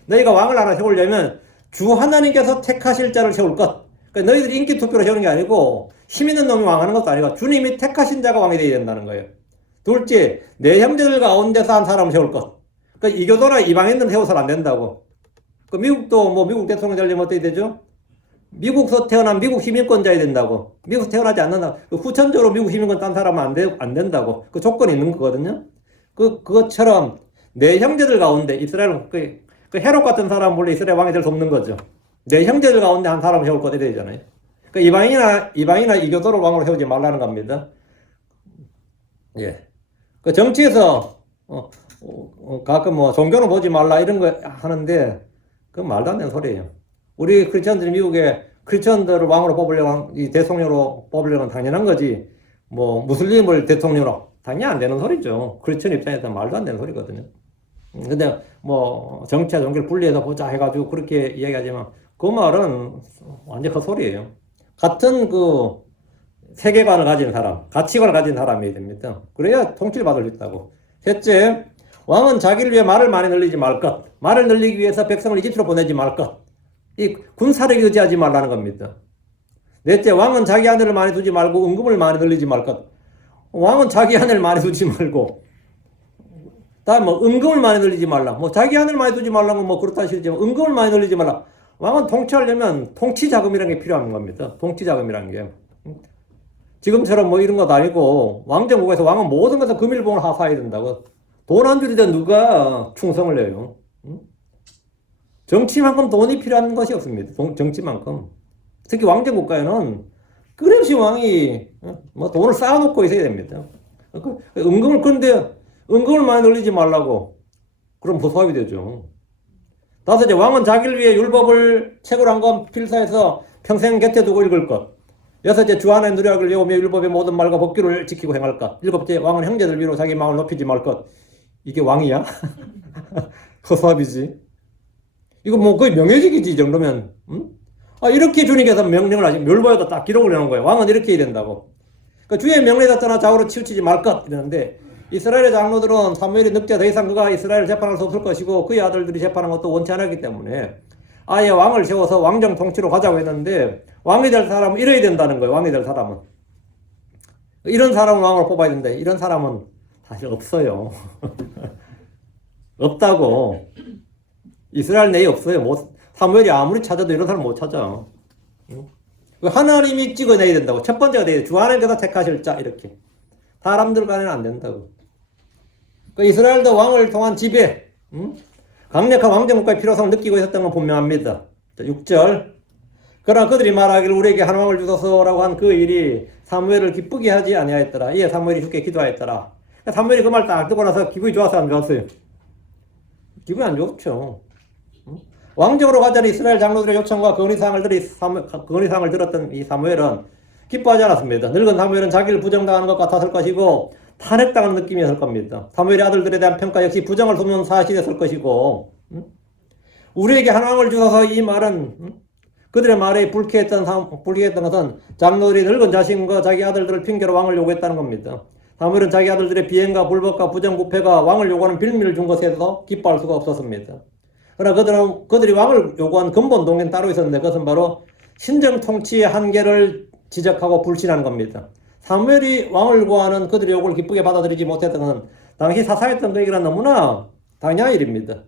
너희가 왕을 하나 세우려면 주 하나님께서 택하실 자를 세울 것. 그러니까 너희들이 인기 투표로 세우는 게 아니고 힘 있는 놈이 왕하는 것도 아니고 주님이 택하신 자가 왕이 되어야 된다는 거예요. 둘째, 내 형제들 가운데서 한 사람을 세울 것. 그러니까 이교도나 이방인들은 세워서는 안 된다고. 그 미국도 뭐 미국 대통령 되려면 어떻게 되죠? 미국에서 태어난 미국 시민권자야 된다고. 미국에서 태어나지 않는다. 후천적으로 미국 시민권 딴 사람은 안 된다고. 그 조건이 있는 거거든요. 그것처럼 내 형제들 가운데 이스라엘 그 헤롯 같은 사람 원래 이스라엘 왕이 될 수 없는 거죠. 내 형제들 가운데 한 사람을 세울 것 이래야 되잖아요. 그러니까 이방이나 이교도를 왕으로 세우지 말라는 겁니다. 예. 그 정치에서 가끔 뭐 종교는 보지 말라 이런 거 하는데 그건 말도 안 되는 소리예요. 우리 크리스천들이 미국에 크리스천들을 왕으로 뽑으려고 이 대통령으로 뽑으려면 당연한 거지. 뭐 무슬림을 대통령으로 당연히 안 되는 소리죠. 크리스천 입장에서 말도 안 되는 소리거든요. 근데 뭐 정치와 종교를 분리해서 보자 해가지고 그렇게 이야기하지만 그 말은 완전 헛소리예요. 같은 그 세계관을 가진 사람, 가치관을 가진 사람이 됩니다. 그래야 통치를 받을 수 있다고. 셋째, 왕은 자기를 위해 말을 많이 늘리지 말 것. 말을 늘리기 위해서 백성을 이집트로 보내지 말 것. 이 군사력에 의지하지 말라는 겁니다. 넷째, 왕은 자기 아내를 많이 두지 말고 은금을 많이 늘리지 말 것. 왕은 자기 아내를 많이 두지 말고 다음 뭐 은금을 많이 늘리지 말라. 뭐 자기 아내를 많이 두지 말라는 뭐 그렇다 하시지만 은금을 많이 늘리지 말라. 왕은 통치하려면 통치 자금이라는 게 필요한 겁니다. 통치 자금이라는 게. 지금처럼 뭐 이런 것도 아니고 왕정국에서 왕은 모든 것을 금일봉을 하사해야 된다고. 돈 안 주는데 누가 충성을 해요? 정치만큼 돈이 필요한 것이 없습니다. 정치만큼. 특히 왕정국가에는 끊임없이 왕이 뭐 돈을 쌓아놓고 있어야 됩니다. 그런데 은금을 많이 늘리지 말라고. 그럼 부수합이 되죠. 다섯째, 왕은 자기를 위해 율법을 책으로 한 권 필사해서 평생 곁에 두고 읽을 것. 여섯째, 주 안에 누락을 외우며 율법의 모든 말과 법규를 지키고 행할 것. 일곱째, 왕은 형제들 위로 자기 마음을 높이지 말 것. 이게 왕이야? 허수아비지. 이거 뭐 거의 명예직이지 이 정도면. 응? 이렇게 주님께서 명령을 하시 율법에다 딱 기록을 해놓은 거예요. 왕은 이렇게 해야 된다고. 그러니까 주의 명령에 따라 좌우로 치우치지 말 것 이러는데 이스라엘의 장로들은 사무엘이 늙자 더 이상 그가 이스라엘을 재판할 수 없을 것이고 그의 아들들이 재판한 것도 원치 않았기 때문에 아예 왕을 세워서 왕정 통치로 가자고 했는데 왕이 될 사람은 이래야 된다는 거예요. 왕이 될 사람은. 이런 사람은 왕으로 뽑아야 된다. 이런 사람은 사실 없어요. 없다고. 이스라엘 내에 없어요. 사무엘이 아무리 찾아도 이런 사람 못 찾아. 하나님이 찍어내야 된다고. 첫 번째가 돼야 돼. 주 하나님께서 택하실 자 이렇게. 사람들 간에는 안 된다고. 이스라엘도 왕을 통한 지배, 강력한 왕정국가의 필요성을 느끼고 있었던 건 분명합니다. 6절. 그러나 그들이 말하기를 우리에게 한 왕을 주소서라고 한 그 일이 사무엘을 기쁘게 하지 아니하였더라. 이에 사무엘이 주께 기도하였더라. 사무엘이 그 말 딱 듣고 나서 기분이 좋았어요, 안 좋았어요? 기분이 안 좋죠. 왕정으로 가자는 이스라엘 장로들의 요청과 건의사항을 들었던 이 사무엘은 기뻐하지 않았습니다. 늙은 사무엘은 자기를 부정당하는 것 같았을 것이고 탄핵당하는 느낌이었을 겁니다. 사무엘의 아들들에 대한 평가 역시 부정을 품는 사실이었을 것이고 우리에게 한 왕을 주소서 이 말은 그들의 말에 불쾌했던 것은 장로들이 늙은 자신과 자기 아들들을 핑계로 왕을 요구했다는 겁니다. 사무엘은 자기 아들들의 비행과 불법과 부정부패가 왕을 요구하는 빌미를 준 것에서 기뻐할 수가 없었습니다. 그러나 그들이 왕을 요구한 근본 동기는 따로 있었는데 그것은 바로 신정 통치의 한계를 지적하고 불신한 겁니다. 사무엘이 왕을 구하는 그들의 요구를 기쁘게 받아들이지 못했던 것은 당시 사사했던 그에게는 너무나 당연한 일입니다.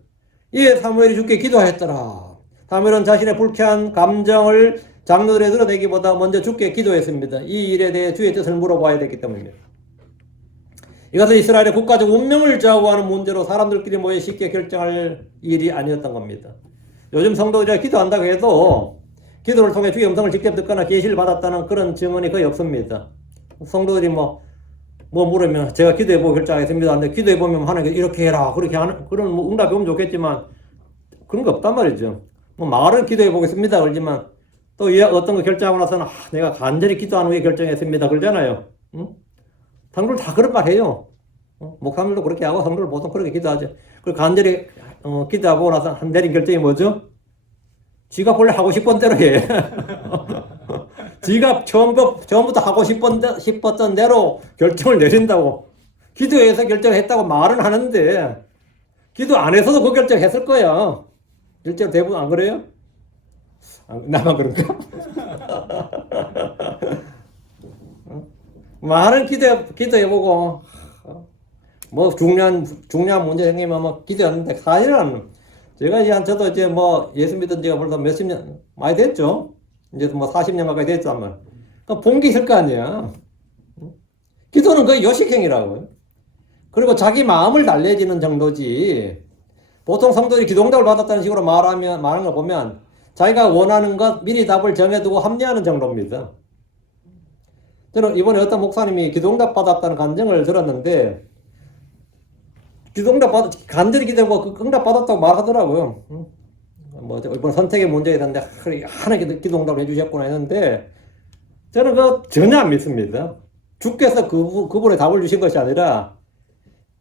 이에 사무엘이 주께 기도하였더라. 사무엘은 자신의 불쾌한 감정을 장로들에 드러내기보다 먼저 주께 기도했습니다. 이 일에 대해 주의 뜻을 물어봐야 됐기 때문입니다. 이것은 이스라엘의 국가적 운명을 좌우하는 문제로 사람들끼리 모여 쉽게 결정할 일이 아니었던 겁니다. 요즘 성도들이 기도한다고 해도 기도를 통해 주의 음성을 직접 듣거나 계시를 받았다는 그런 증언이 거의 없습니다. 성도들이 뭐 물으면 제가 기도해보고 결정하겠습니다. 근데 기도해보면 하나님께서 이렇게 해라 그렇게 하는 그런 응답이 오면 좋겠지만 그런 거 없단 말이죠. 말은 기도해보겠습니다 그러지만 또 어떤 거 결정하고 나서는 내가 간절히 기도한 후에 결정했습니다 그러잖아요. 성도들 다 그런 말 해요. 목사님들도 그렇게 하고 성도들 보통 그렇게 기도하죠. 그리고 간절히 기도하고 나서 한 내린 결정이 뭐죠? 지가 원래 하고 싶은 대로 해. 지가 처음부터 하고 싶었던 대로 결정을 내린다고. 기도해서 결정했다고 말은 하는데 기도 안 해서도 그 결정했을 거야. 실제로 대부분 안 그래요? 나만 그런가? 말은 기도해보고 뭐 중요한 문제 생기면 기도하는데 사실은 저도 이제 예수 믿은 지가 벌써 몇십 년 많이 됐죠. 이제 40년 가까이 됐잖아요. 본 게 있을 거 아니야. 기도는 거의 요식행위라고요. 그리고 자기 마음을 달래지는 정도지. 보통 성도들이 기도응답을 받았다는 식으로 말하는 걸 보면 자기가 원하는 것 미리 답을 정해두고 합리하는 정도입니다. 저는 이번에 어떤 목사님이 기도응답 받았다는 간증을 들었는데 간절히 기도하고 그 응답 받았다고 말하더라고요. 이번 선택의 문제에 있었는데 하나님께 기도응답을 해주셨구나 했는데 저는 그거 전혀 안 믿습니다. 주께서 그분의 답을 주신 것이 아니라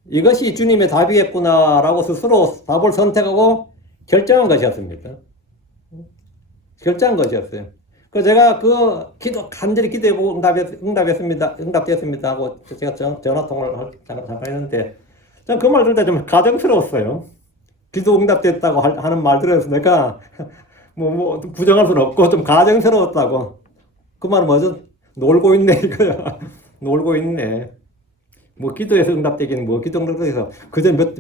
이것이 주님의 답이겠구나라고 스스로 답을 선택하고 결정한 것이었습니다. 결정한 것이었어요. 그래서 제가 간절히 기도해보고 응답됐습니다 하고 제가 전화통화를 잠깐 했는데 전 그 말 들을 때 좀 가정스러웠어요. 기도 응답됐다고 하는 말 들어서 내가 부정할 수는 없고 좀 가정스러웠다고. 그 말은 뭐죠? 놀고 있네 이거야. 놀고 있네. 기도해서 응답되긴 기도 응답돼서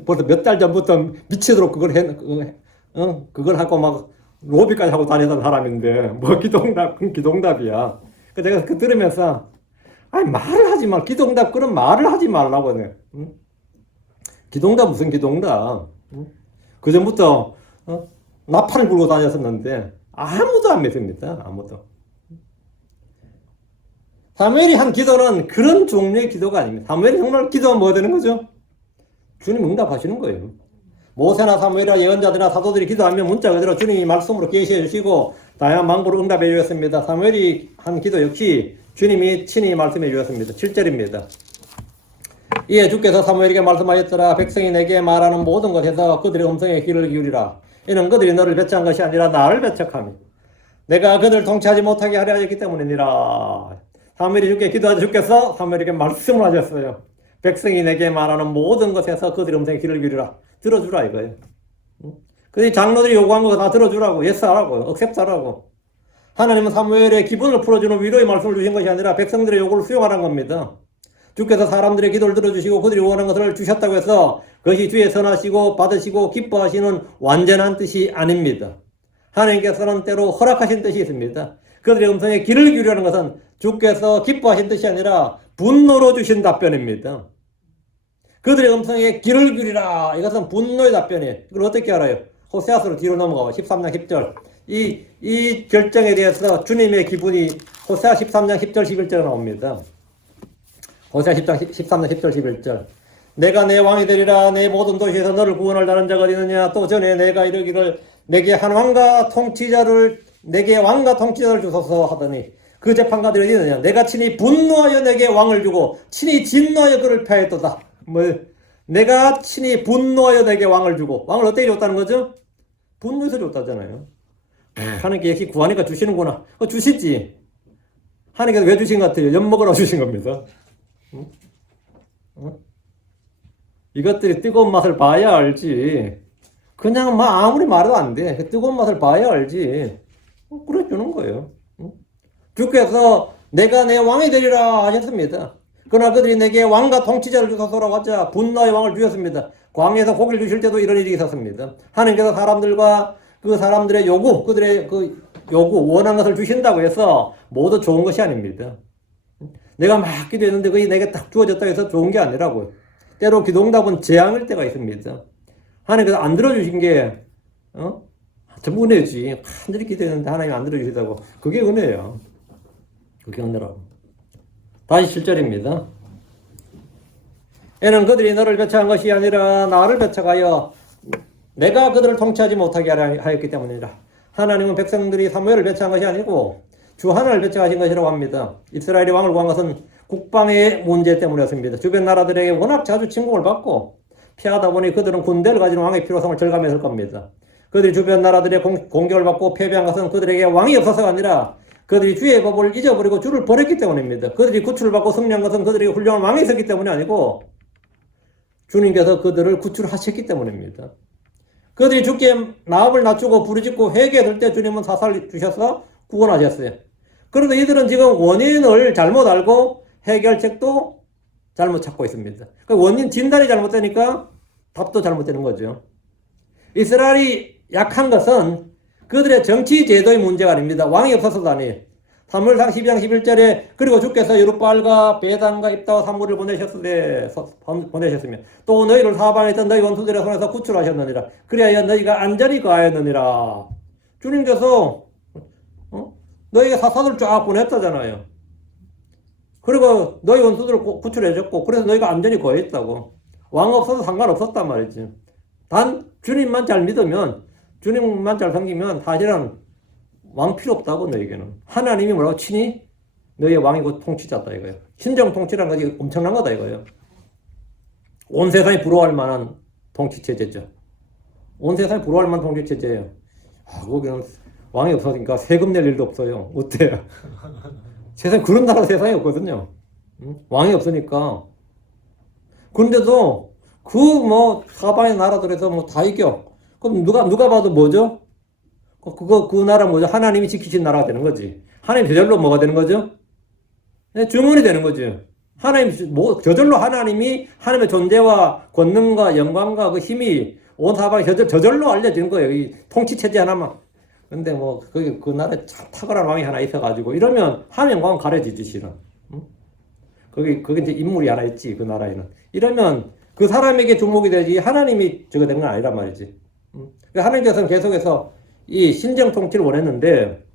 벌써 몇 달 전부터 미치도록 그걸 하고 로비까지 하고 다니던 사람인데 기도응답이야. 그래서 내가 들으면서 말을 하지 마. 기도응답 그런 말을 하지 말라고. 기도응답 무슨 기도응답. 그 전부터 나팔을 불고 다녔었는데 아무도 안 믿습니다. 아무도. 사무엘이 한 기도는 그런 종류의 기도가 아닙니다. 사무엘이 정말 기도하면 뭐 되는 거죠? 주님 응답하시는 거예요. 모세나 사무엘이나 예언자들이나 사도들이 기도하면 문자 그대로 주님이 말씀으로 계시해 주시고 다양한 방법으로 응답해 주셨습니다. 사무엘이 한 기도 역시 주님이 친히 말씀해 주셨습니다. 7절입니다. 이에 주께서 사무엘에게 말씀하였더라. 백성이 내게 말하는 모든 것에서 그들의 음성에 귀를 기울이라. 이는 그들이 너를 배척한 것이 아니라 나를 배척함이 내가 그들을 통치하지 못하게 하려 하였기 때문이니라. 사무엘이 주께 기도하자 주께서 사무엘에게 말씀을 하셨어요. 백성이 내게 말하는 모든 것에서 그들의 음성에 귀를 기울이라. 들어주라 이거예요. 그래서 장로들이 요구한 거 다 들어주라고. 예스하라고. 억셉트하라고. 하나님은 사무엘의 기분을 풀어주는 위로의 말씀을 주신 것이 아니라 백성들의 요구를 수용하라는 겁니다. 주께서 사람들의 기도를 들어주시고 그들이 원하는 것을 주셨다고 해서 그것이 주의 선하시고 받으시고 기뻐하시는 완전한 뜻이 아닙니다. 하나님께서는 때로 허락하신 뜻이 있습니다. 그들의 음성에 귀를 기울이라는 것은 주께서 기뻐하신 뜻이 아니라 분노로 주신 답변입니다. 그들의 음성에 귀를 기울이라. 이것은 분노의 답변이에요. 이걸 어떻게 알아요? 호세아서로 뒤로 넘어가고 13장 10절. 이 결정에 대해서 주님의 기분이 호세아 13장 10절 11절에 나옵니다. 호세아 13장 10절 11절. 내가 내 왕이 되리라. 내 모든 도시에서 너를 구원할 다른 자가 어디 있느냐. 또 전에 내가 이르기를 내게 왕과 통치자를 주소서 하더니 그 재판관들이 어디 있느냐. 내가 친히 분노하여 내게 왕을 주고 친히 진노하여 그를 패했도다. 내가 친히 분노하여 내게 왕을 주고. 왕을 어떻게 줬다는 거죠? 분노해서 줬다잖아요. 하나님께 역시 구하니까 주시는구나. 주시지. 하나님께서 왜 주신 것 같아요? 엿먹으라고 주신 겁니다. 이것들이 뜨거운 맛을 봐야 알지. 그냥 아무리 말해도 안 돼. 그 뜨거운 맛을 봐야 알지. 그래 주는 거예요. 주께서 내가 내 왕이 되리라 하셨습니다. 그러나 그들이 내게 왕과 통치자를 주소서라고 하자 분노의 왕을 주셨습니다. 광야에서 고기를 주실 때도 이런 일이 있었습니다. 하나님께서 사람들과 그 사람들의 요구, 그들의 그 요구, 원하는 것을 주신다고 해서 모두 좋은 것이 아닙니다. 내가 막 기도했는데 그게 내게 딱 주어졌다고 해서 좋은 게 아니라고요. 때로 기도응답은 재앙일 때가 있습니다. 하나님께서 안 들어주신 게, 전부 은혜지. 간절히 기도했는데 하나님 안 들어주시다고. 그게 은혜예요. 그게 은혜라고. 다시 7절입니다. 애는 그들이 너를 배척한 것이 아니라 나를 배척하여 내가 그들을 통치하지 못하게 하였기 때문이라. 하나님은 백성들이 사무엘을 배척한 것이 아니고 주 하나님을 배척하신 것이라고 합니다. 이스라엘이 왕을 구한 것은 국방의 문제 때문이었습니다. 주변 나라들에게 워낙 자주 침공을 받고 피하다 보니 그들은 군대를 가진 왕의 필요성을 절감했을 겁니다. 그들이 주변 나라들의 공격을 받고 패배한 것은 그들에게 왕이 없어서가 아니라 그들이 주의 법을 잊어버리고 주를 버렸기 때문입니다. 그들이 구출을 받고 승리한 것은 그들에게 훌륭한 왕이 있었기 때문이 아니고 주님께서 그들을 구출하셨기 때문입니다. 그들이 주께 마음을 낮추고 부르짖고 회개할 때 주님은 사살 주셔서 구원하셨어요. 그런데 이들은 지금 원인을 잘못 알고 해결책도 잘못 찾고 있습니다. 그 원인 진단이 잘못되니까 답도 잘못되는 거죠. 이스라엘이 약한 것은 그들의 정치 제도의 문제가 아닙니다. 왕이 없어서도 아니에요. 사무엘상 12장 11절에 그리고 주께서 여룻바알과 베단과 입다와 산물을 보내셨으며 또 너희를 사방에 있던 너희 원수들의 손에서 구출하셨느니라. 그리하여 너희가 안전히 거하였느니라. 주님께서 너희가 사사들 쫙 보냈다잖아요. 그리고 너희 원수들을 구출해줬고 그래서 너희가 안전히 거했다고. 왕 없어도 상관없었단 말이지. 단 주님만 잘 믿으면 주님만 잘 섬기면 사실은 왕 필요 없다고 너에게는. 하나님이 뭐라고 친히 너희의 왕이고 통치자다 이거예요. 신정 통치라는 것이 엄청난 거다 이거예요. 온 세상이 부러워할 만한 통치체제죠. 온 세상이 부러워할 만한 통치체제예요. 거기는 왕이 없으니까 세금 낼 일도 없어요. 어때요? 세상에 그런 나라 세상이 없거든요. 왕이 없으니까. 그런데도 사방의 나라들에서 다 이겨. 그럼 누가 봐도 뭐죠? 그 나라 뭐죠? 하나님이 지키신 나라가 되는 거지. 하나님 저절로 뭐가 되는 거죠? 주문이 되는 거죠. 저절로 하나님의 존재와 권능과 영광과 그 힘이 온 사방에 저절로 알려지는 거예요. 이 통치체제 하나만. 근데 그 나라에 탁월한 왕이 하나 있어가지고, 이러면 하명광 가려지지, 실은. 그게 이제 인물이 하나 있지, 그 나라에는. 이러면 그 사람에게 주목이 되지, 하나님이 저거 된 건 아니란 말이지. 하나님께서는 계속해서 이 신정 통치를 원했는데,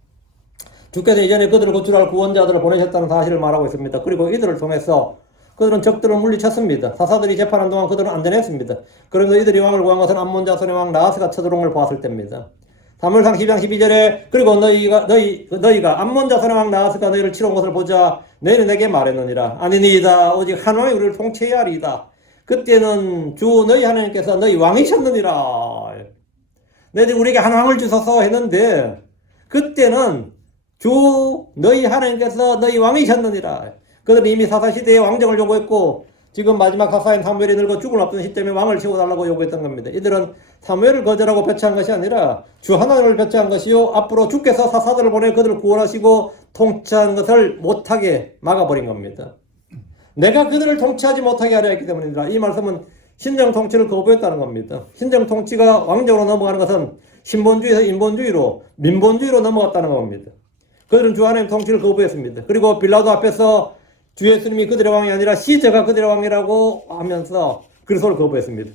주께서 이전에 그들을 구출할 구원자들을 보내셨다는 사실을 말하고 있습니다. 그리고 이들을 통해서 그들은 적들을 물리쳤습니다. 사사들이 재판한 동안 그들은 안전했습니다. 그러면서 이들이 왕을 구한 것은 암몬 자손의 왕 나하스가 쳐들어온 걸 보았을 때입니다. 사무엘상 12장 12절에 그리고 너희가 암몬 자손의 왕 나하스가 너희를 치러 온 것을 보자 너희는 내게 말했느니라. 아니니이다. 오직 한 왕이 우리를 통치해야 하리이다. 그때는 주 너희 하나님께서 너희 왕이셨느니라. 너희들이 우리에게 한 왕을 주소서 했는데 그때는 주 너희 하나님께서 너희 왕이셨느니라. 그들은 이미 사사시대에 왕정을 요구했고 지금 마지막 사사인 사무엘이 늙어 죽을 앞둔 시점에 왕을 세워달라고 요구했던 겁니다. 이들은 사무엘을 거절하고 배치한 것이 아니라 주 하나님을 배치한 것이요, 앞으로 주께서 사사들을 보내 그들을 구원하시고 통치하는 것을 못하게 막아버린 겁니다. 내가 그들을 통치하지 못하게 하려 했기 때문이라. 이 말씀은 신정 통치를 거부했다는 겁니다. 신정 통치가 왕정으로 넘어가는 것은 신본주의에서 인본주의로, 민본주의로 넘어갔다는 겁니다. 그들은 주 하나님 통치를 거부했습니다. 그리고 빌라도 앞에서 주 예수님이 그들의 왕이 아니라 시제가 그들의 왕이라고 하면서 그리스도를 거부했습니다.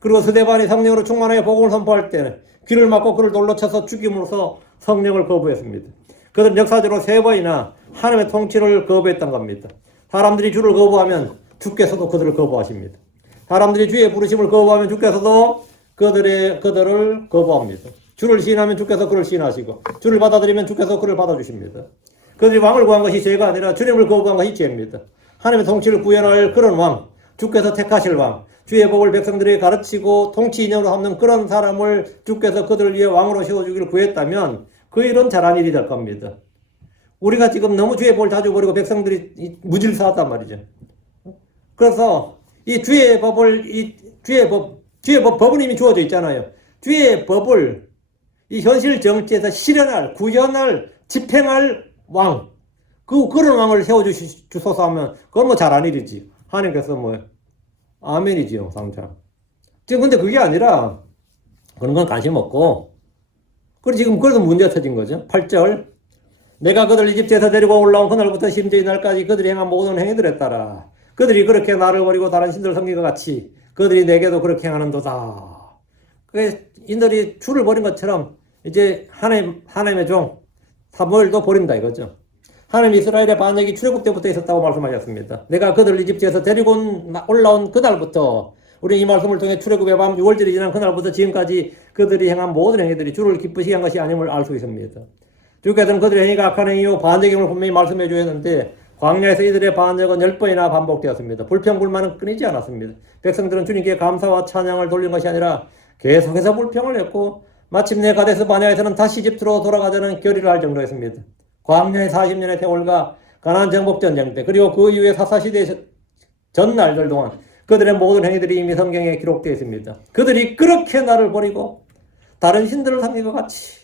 그리고 스데반이 성령으로 충만하여 복음을 선포할 때는 귀를 막고 그를 돌로 쳐서 죽임으로써 성령을 거부했습니다. 그들은 역사적으로 3번이나 하나님의 통치를 거부했던 겁니다. 사람들이 주를 거부하면 주께서도 그들을 거부하십니다. 사람들이 주의 부르심을 거부하면 주께서도 그들을 거부합니다. 주를 시인하면 주께서 그를 시인하시고, 주를 받아들이면 주께서 그를 받아주십니다. 그들이 왕을 구한 것이 죄가 아니라 주님을 거부한 것이 죄입니다. 하나님의 통치를 구현할 그런 왕, 주께서 택하실 왕, 주의 법을 백성들에게 가르치고 통치 인형으로 삼는 그런 사람을 주께서 그들을 위해 왕으로 세워주기를 구했다면 그 일은 잘한 일이 될 겁니다. 우리가 지금 너무 주의 법을 자주 버리고 백성들이 무질서하단 말이죠. 그래서 이 주의 법을, 주의 법은 이미 주어져 있잖아요. 주의 법을 이 현실 정치에서 실현할, 구현할, 집행할 왕, 그런 왕을 세워주소서 하면, 그건 뭐 잘한 일이지. 하나님께서 뭐, 아멘이지요, 당장. 지금 근데 그게 아니라, 그런 건 관심 없고, 그래서 문제가 터진 거죠. 8절. 내가 그들 이집트에서 데리고 올라온 그날부터 심지어 이날까지 그들이 행한 모든 행위들에 따라, 그들이 그렇게 나를 버리고 다른 신들을 섬긴 것 같이, 그들이 내게도 그렇게 행하는도다. 이들이 주를 버린 것처럼, 이제 하나님의 종, 사무엘도 버린다 이거죠. 하나님 이스라엘의 반역이 출애굽 때부터 있었다고 말씀하셨습니다. 내가 그들을 이집트에서 데리고 올라온 그날부터, 우리 이 말씀을 통해 출애굽의 밤 6월절이 지난 그날부터 지금까지 그들이 행한 모든 행위들이 주를 기쁘시게 한 것이 아님을 알 수 있습니다. 주께서는 그들의 행위가 악한 행위요 반역임을 분명히 말씀해 주셨는데, 광야에서 이들의 반역은 10번이나 반복되었습니다. 불평불만은 끊이지 않았습니다. 백성들은 주님께 감사와 찬양을 돌린 것이 아니라 계속해서 불평을 했고, 마침내 가데스 바네아에서는 다시 이집트로 돌아가자는 결의를 할 정도였습니다. 광야의 40년의 세월과 가나안 정복 전쟁 때, 그리고 그 이후의 사사시대 전날들 동안 그들의 모든 행위들이 이미 성경에 기록되어 있습니다. 그들이 그렇게 나를 버리고 다른 신들을 섬긴 것 같이,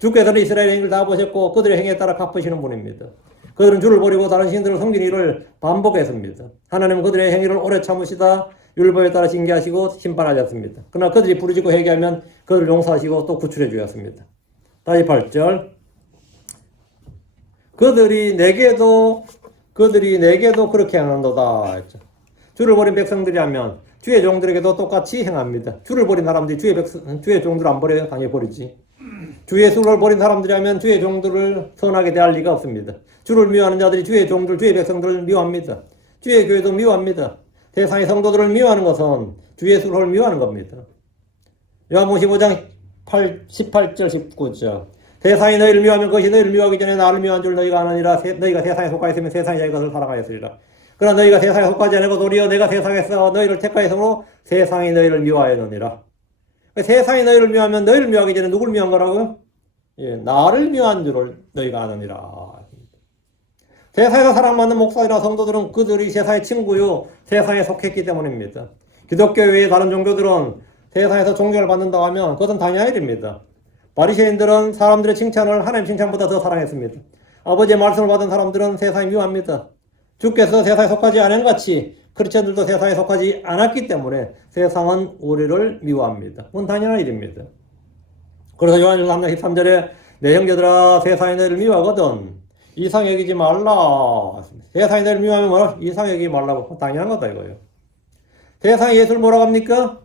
주께서는 이스라엘 행위를 다 보셨고 그들의 행위에 따라 갚으시는 분입니다. 그들은 주를 버리고 다른 신들을 섬긴 일을 반복했습니다. 하나님은 그들의 행위를 오래 참으시다 율법에 따라 징계하시고 심판하셨습니다. 그러나 그들이 부르짖고 회개하면 그들을 용서하시고 또 구출해 주셨습니다. 다시 8절. 그들이 내게도 그렇게 행한도다 했죠. 주를 버린 백성들이 하면 주의 종들에게도 똑같이 행합니다. 주를 버린 사람들이 주의 종들을 안 버려요? 당연히 버리지. 주의 수를 버린 사람들이 하면 주의 종들을 선하게 대할 리가 없습니다. 주를 미워하는 자들이 주의 종들, 주의 백성들을 미워합니다. 주의 교회도 미워합니다. 세상의 성도들을 미워하는 것은 주의 수를 미워하는 겁니다. 요한복음 15장 18절 19절. 세상이 너희를 미워하면 그것이 너희를 미워하기 전에 나를 미워한 줄 너희가 아느니라. 너희가 세상에 속하였으면 세상이 자기 것을 사랑하였으리라. 그러나 너희가 세상에 속하지 않고 도리어 내가 세상에서 너희를 택하였으므로 세상이 너희를 미워하였느니라. 세상이 너희를 미워하면 너희를 미워하기 전에 누굴 미워한 거라고요? 예, 나를 미워한 줄을 너희가 아느니라. 세상에서 사랑받는 목사이나 성도들은 그들이 세상의 친구요, 세상에 속했기 때문입니다. 기독교 외의 다른 종교들은 세상에서 존경을 받는다고 하면 그것은 당연한 일입니다. 바리새인들은 사람들의 칭찬을 하나님 칭찬보다 더 사랑했습니다. 아버지의 말씀을 받은 사람들은 세상이 미워합니다. 주께서 세상에 속하지 않은 같이 크리스천들도 세상에 속하지 않았기 때문에 세상은 우리를 미워합니다. 그건 당연한 일입니다. 그래서 요한일서 3장 13절에 내 형제들아 세상이 너희를 미워하거든 이상 여기지 말라. 세상이 너희를 미워하면 뭐라? 이상 여기지 말라고. 당연한 거다 이거예요. 세상이 예수를 뭐라고 합니까?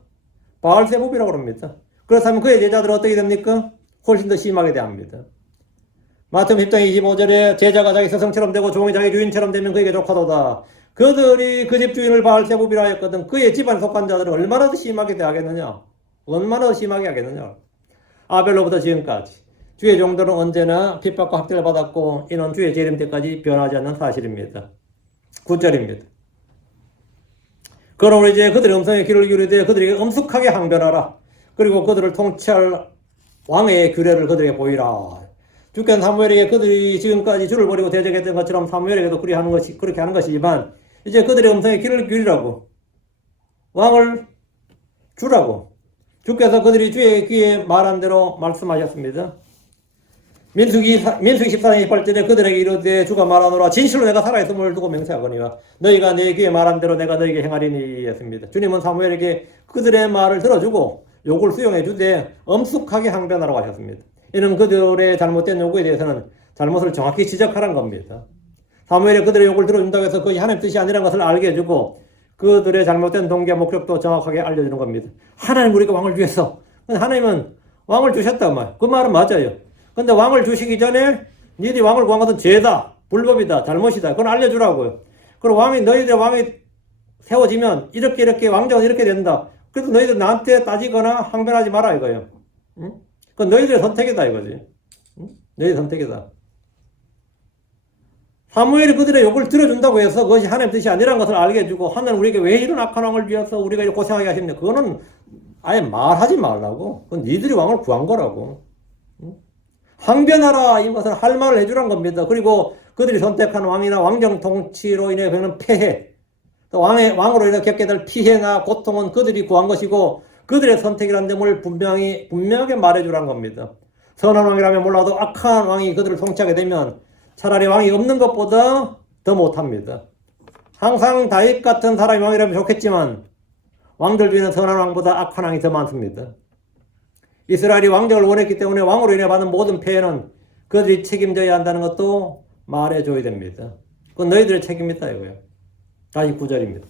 바알세불이라고 합니다. 그렇다면 그의 제자들은 어떻게 됩니까? 훨씬 더 심하게 대합니다. 마태복음 10장 25절에 제자가 자기 스승처럼 되고 종이 자기 주인처럼 되면 그에게 족하도다. 그들이 그 집 주인을 바알세불이라 하였거든 그의 집안에 속한 자들은 얼마나 더 심하게 대하겠느냐? 얼마나 더 심하게 하겠느냐? 아벨로부터 지금까지 주의 종들은 언제나 핍박과 학대를 받았고 이는 주의 재림 때까지 변하지 않는 사실입니다. 9절입니다. 그러므로 이제 그들의 음성에 귀를 기울이되 그들에게 엄숙하게 항변하라. 그리고 그들을 통치할 왕의 규례를 그들에게 보이라. 주께는 사무엘에게 그들이 지금까지 주를 버리고 대적했던 것처럼 사무엘에게도 그렇게 하는 것이지만 이제 그들의 음성에 귀를 기울이라고. 왕을 주라고. 주께서 그들이 주의 귀에 말한 대로 말씀하셨습니다. 민수기 14장 28절에 그들에게 이르되 주가 말하노라 진실로 내가 살아있음을 두고 맹세하거니와 너희가 내 귀에 말한 대로 내가 너희에게 행하리니 했습니다. 주님은 사무엘에게 그들의 말을 들어주고 요구를 수용해 주되 엄숙하게 항변하라고 하셨습니다. 이는 그들의 잘못된 요구에 대해서는 잘못을 정확히 지적하라는 겁니다. 사무엘이 그들의 요구를 들어준다고 해서 그것이 하나님 뜻이 아니라는 것을 알게 해주고 그들의 잘못된 동기와 목적도 정확하게 알려주는 겁니다. 하나님 우리가 왕을 주셨어. 하나님은 왕을 주셨단 말이에요. 그 말은 맞아요. 근데 왕을 주시기 전에 니들이 왕을 구한 것은 죄다, 불법이다, 잘못이다. 그건 알려주라고요. 그리고 너희들의 왕이 세워지면 이렇게 왕정은 이렇게 된다. 그래서 너희들 나한테 따지거나 항변하지 마라 이거예요. 응? 그건 너희들의 선택이다 이거지. 응? 너희의 선택이다. 사무엘이 그들의 욕을 들어준다고 해서 그것이 하나님의 뜻이 아니라는 것을 알게 해주고 하나님 우리에게 왜 이런 악한 왕을 주셔서 우리가 이렇게 고생하게 하십니까? 그거는 아예 말하지 말라고. 그건 니들이 왕을 구한 거라고. 항변하라 이것은 할 말을 해주란 겁니다. 그리고 그들이 선택한 왕이나 왕정 통치로 인해 되는 폐해 또 왕으로 인해 겪게 될 피해나 고통은 그들이 구한 것이고 그들의 선택이라는 점을 분명하게 말해주란 겁니다. 선한 왕이라면 몰라도 악한 왕이 그들을 통치하게 되면 차라리 왕이 없는 것보다 더 못합니다. 항상 다윗 같은 사람이 왕이라면 좋겠지만 왕들 중에는 선한 왕보다 악한 왕이 더 많습니다. 이스라엘이 왕정을 원했기 때문에 왕으로 인해 받은 모든 폐해는 그들이 책임져야 한다는 것도 말해줘야 됩니다. 그건 너희들의 책임이다 이거예요. 다시 9절입니다.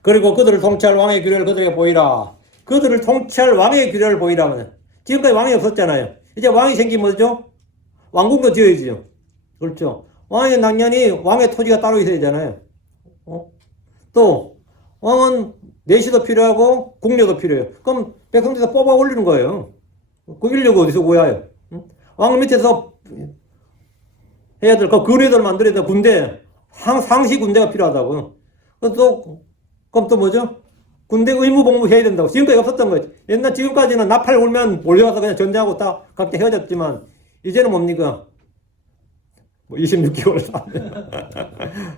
그리고 그들을 통치할 왕의 규례를 그들에게 보이라. 그들을 통치할 왕의 규례를 보이라면 지금까지 왕이 없었잖아요. 이제 왕이 생기면 뭐죠? 왕궁도 지어야지요. 그렇죠. 왕이 당연히 왕의 토지가 따로 있어야 되잖아요. 또 왕은 내시도 필요하고 국료도 필요해요. 그럼 백성들에서 뽑아 올리는 거예요. 그 인력을 어디서 구해요? 왕 밑에서 해야 될, 근위들 만들어야 될 군대, 상시 군대가 필요하다고요. 그럼 또 뭐죠? 군대 의무 복무 해야 된다고. 지금까지 없었던 거예요. 지금까지는 나팔 울면 몰려와서 그냥 전쟁하고 다 각자 헤어졌지만, 이제는 뭡니까? 26개월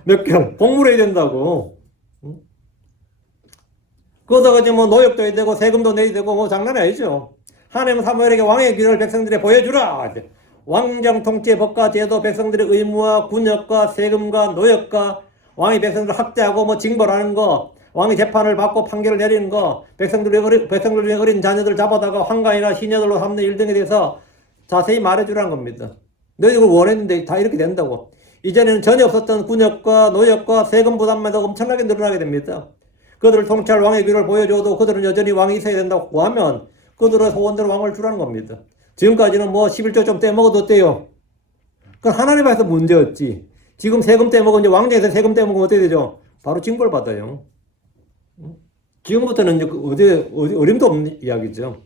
몇 개월 복무를 해야 된다고. 그러다가 지금 노역도 해야 되고 세금도 내야 되고 장난이 아니죠. 하나님은 사무엘에게 왕의 규례를 백성들에 보여주라. 왕정 통치의 법과 제도, 백성들의 의무와 군역과 세금과 노역과 왕이 백성들을 학대하고 징벌하는 거, 왕이 재판을 받고 판결을 내리는 거, 백성들 중에 어린 자녀들 잡아다가 환관이나 시녀들로 삼는 일 등에 대해서 자세히 말해주라는 겁니다. 너희들 원했는데 다 이렇게 된다고. 이전에는 전혀 없었던 군역과 노역과 세금 부담만 더 엄청나게 늘어나게 됩니다. 그들을 통치할 왕의 규례를 보여줘도 그들은 여전히 왕이 있어야 된다고 하면 그들의 소원대로 왕을 주라는 겁니다. 지금까지는 11조 좀 떼먹어도 어때요? 그건 하나님 앞에서 문제였지. 지금 세금 떼먹으면 이제 왕정에서 세금 떼먹으면 어떻게 되죠? 바로 징벌 받아요. 지금부터는 이제 어림도 없는 이야기죠.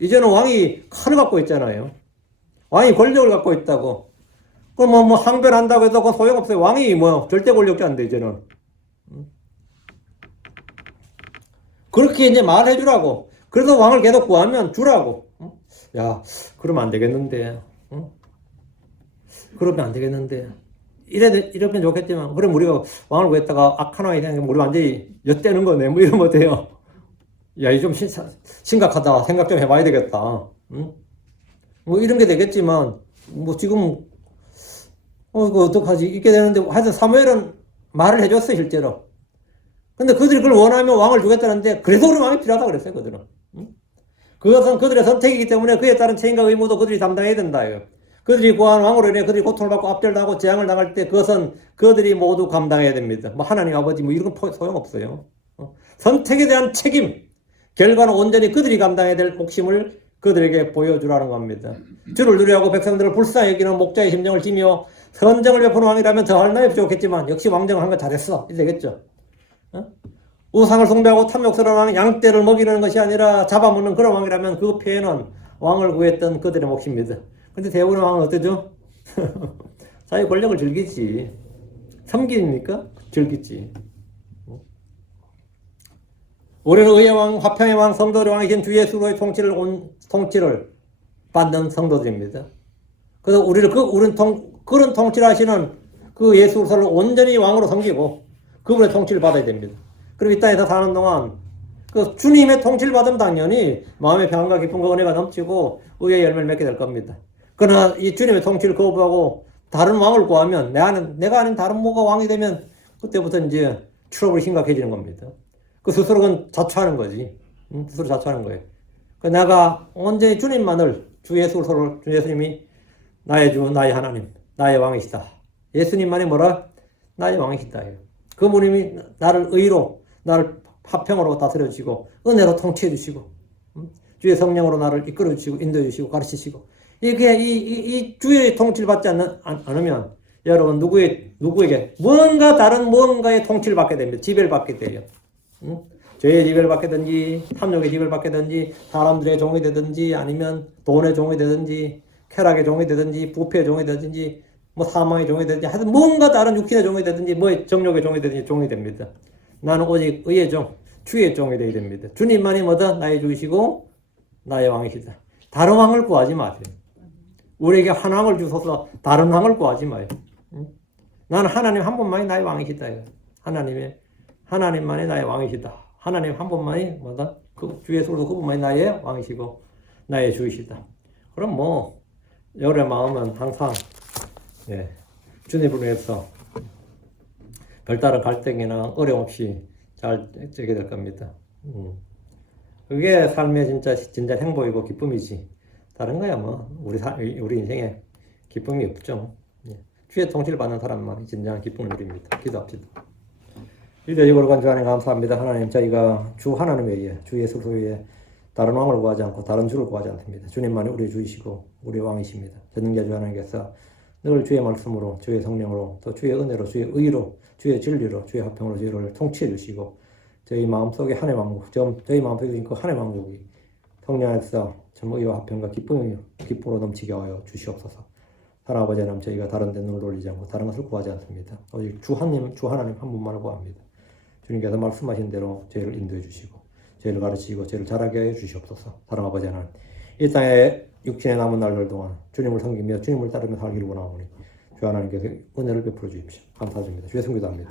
이제는 왕이 칼을 갖고 있잖아요. 왕이 권력을 갖고 있다고. 그럼 항변한다고 해도 그건 소용없어요. 왕이 절대 권력자인데 이제는. 그렇게 이제 말해주라고. 그래서 왕을 계속 구하면 주라고. 야, 그러면 안 되겠는데. 그러면 안 되겠는데. 이러면 좋겠지만, 그럼 우리가 왕을 구했다가 악한 왕이 생기면 우리 완전히 엿대는 거네. 이러면 돼요. 야, 이 좀 심각하다. 생각 좀 해봐야 되겠다. 이런 게 되겠지만, 지금, 이거 어떡하지? 이렇게 되는데, 하여튼 사무엘은 말을 해줬어, 실제로. 근데 그들이 그걸 원하면 왕을 주겠다는데, 그래서 우리 왕이 필요하다고 그랬어요, 그들은. 그것은 그들의 선택이기 때문에 그에 따른 책임과 의무도 그들이 담당해야 된다. 그들이 구한 왕으로 인해 그들이 고통을 받고 압절당하고 재앙을 당할 때 그것은 그들이 모두 감당해야 됩니다. 하나님 아버지 이런 건 소용없어요. 선택에 대한 책임, 결과는 온전히 그들이 감당해야 될 목심을 그들에게 보여주라는 겁니다. 주를 누리하고 백성들을 불쌍히 여기는 목자의 심정을 지며 선정을 베푸는 왕이라면 더할 나위 좋겠지만 역시 왕정을 한 거 잘했어. 이래 되겠죠. 우상을 숭배하고 탐욕스러운 왕, 양떼를 먹이는 것이 아니라 잡아먹는 그런 왕이라면 그 폐해는 왕을 구했던 그들의 몫입니다. 근데 대부분의 왕은 어떠죠? 자기 권력을 즐기지. 섬깁니까? 즐기지. 우리는 의의 왕, 화평의 왕, 성도의 왕이신 주 예수로의 통치를 받는 성도들입니다. 그래서 우리는 그런 통치를 하시는 그 예수 그리스도를 온전히 왕으로 섬기고 그분의 통치를 받아야 됩니다. 그리고 이 땅에서 사는 동안 그 주님의 통치를 받으면 당연히 마음의 평안과 기쁨과 은혜가 넘치고 의의 열매를 맺게 될 겁니다. 그러나 이 주님의 통치를 거부하고 다른 왕을 구하면 내가 아닌 다른 뭐가 왕이 되면 그때부터 이제 트러블이 심각해지는 겁니다. 그 스스로는 자초하는 거지. 스스로 자초하는 거예요. 그 내가 온전히 주님만을 주 예수를 주 예수님이 나의 주 나의 하나님 나의 왕이시다. 예수님만이 뭐라? 나의 왕이시다. 그분이 나를 의로 나를 화평으로 다스려 주시고 은혜로 통치해 주시고 주의 성령으로 나를 이끌어 주시고 인도해 주시고 가르치시고 이게 이 주의 통치를 받지 않으면 여러분 누구에게 다른 무언가의 통치를 받게 됩니다. 지배를 받게 돼요. 죄의 지배를 받게 되든지 탐욕의 지배를 받게 되든지 사람들의 종이 되든지 아니면 돈의 종이 되든지 쾌락의 종이 되든지 부패의 종이 되든지 뭐 사망의 종이 되든지 하여튼 뭔가 다른 육신의 종이 되든지 뭐 정욕의 종이 되든지 종이 됩니다. 나는 오직 의의 종, 주의 종이 되어야 됩니다. 주님만이 뭐다? 나의 주이시고 나의 왕이시다. 다른 왕을 구하지 마세요. 우리에게 한 왕을 주셔서 다른 왕을 구하지 마요. 나는 하나님 한 분만이 나의 왕이시다. 하나님만이 나의 왕이시다. 하나님 한 분만이 뭐다? 그 주 예수로 그분만이 나의 왕이시고 나의 주이시다. 그럼 뭐 여러분의 마음은 항상 주님을 위해서 별다른 갈등이나 어려움 없이 잘 되게 될 겁니다. 그게 삶의 진짜 행복이고 기쁨이지. 다른 거야 뭐 우리 인생에 기쁨이 없죠. 주의 통치를 받는 사람만이 진정한 기쁨을 누립니다. 기도합시다. 일대적으로 간주하님 감사합니다. 하나님 저희가 주 하나님 외에 주 예수 외에 다른 왕을 구하지 않고 다른 주를 구하지 않습니다. 주님만이 우리의 주이시고 우리의 왕이십니다. 전능자 주 하나님께서 늘 주의 말씀으로 주의 성령으로 또 주의 은혜로 주의 의로 주의 진리로 주의 화평으로 저희를 통치해 주시고 저희 마음속에 하나님 왕국 저희 마음속에 있는 그 하나님 왕국이 성령에서 참 의와 화평과 기쁨으로 넘치게 하여 주시옵소서. 하나님 아버지 하나님 저희가 다른 데 눈을 돌리지 않고 다른 것을 구하지 않습니다. 오직 주 하나님 한 분만을 구합니다. 주님께서 말씀하신 대로 저희를 인도해 주시고 저희를 가르치시고 저희를 자라게 해 주시옵소서. 사랑 아버지 하나님 이 땅에 육신에 남은 날들 동안 주님을 섬기며 주님을 따르며 살기를 원하오니 주 하나님께서 은혜를 베풀어 주십시오. 감사드립니다. 주의 성기도합니다.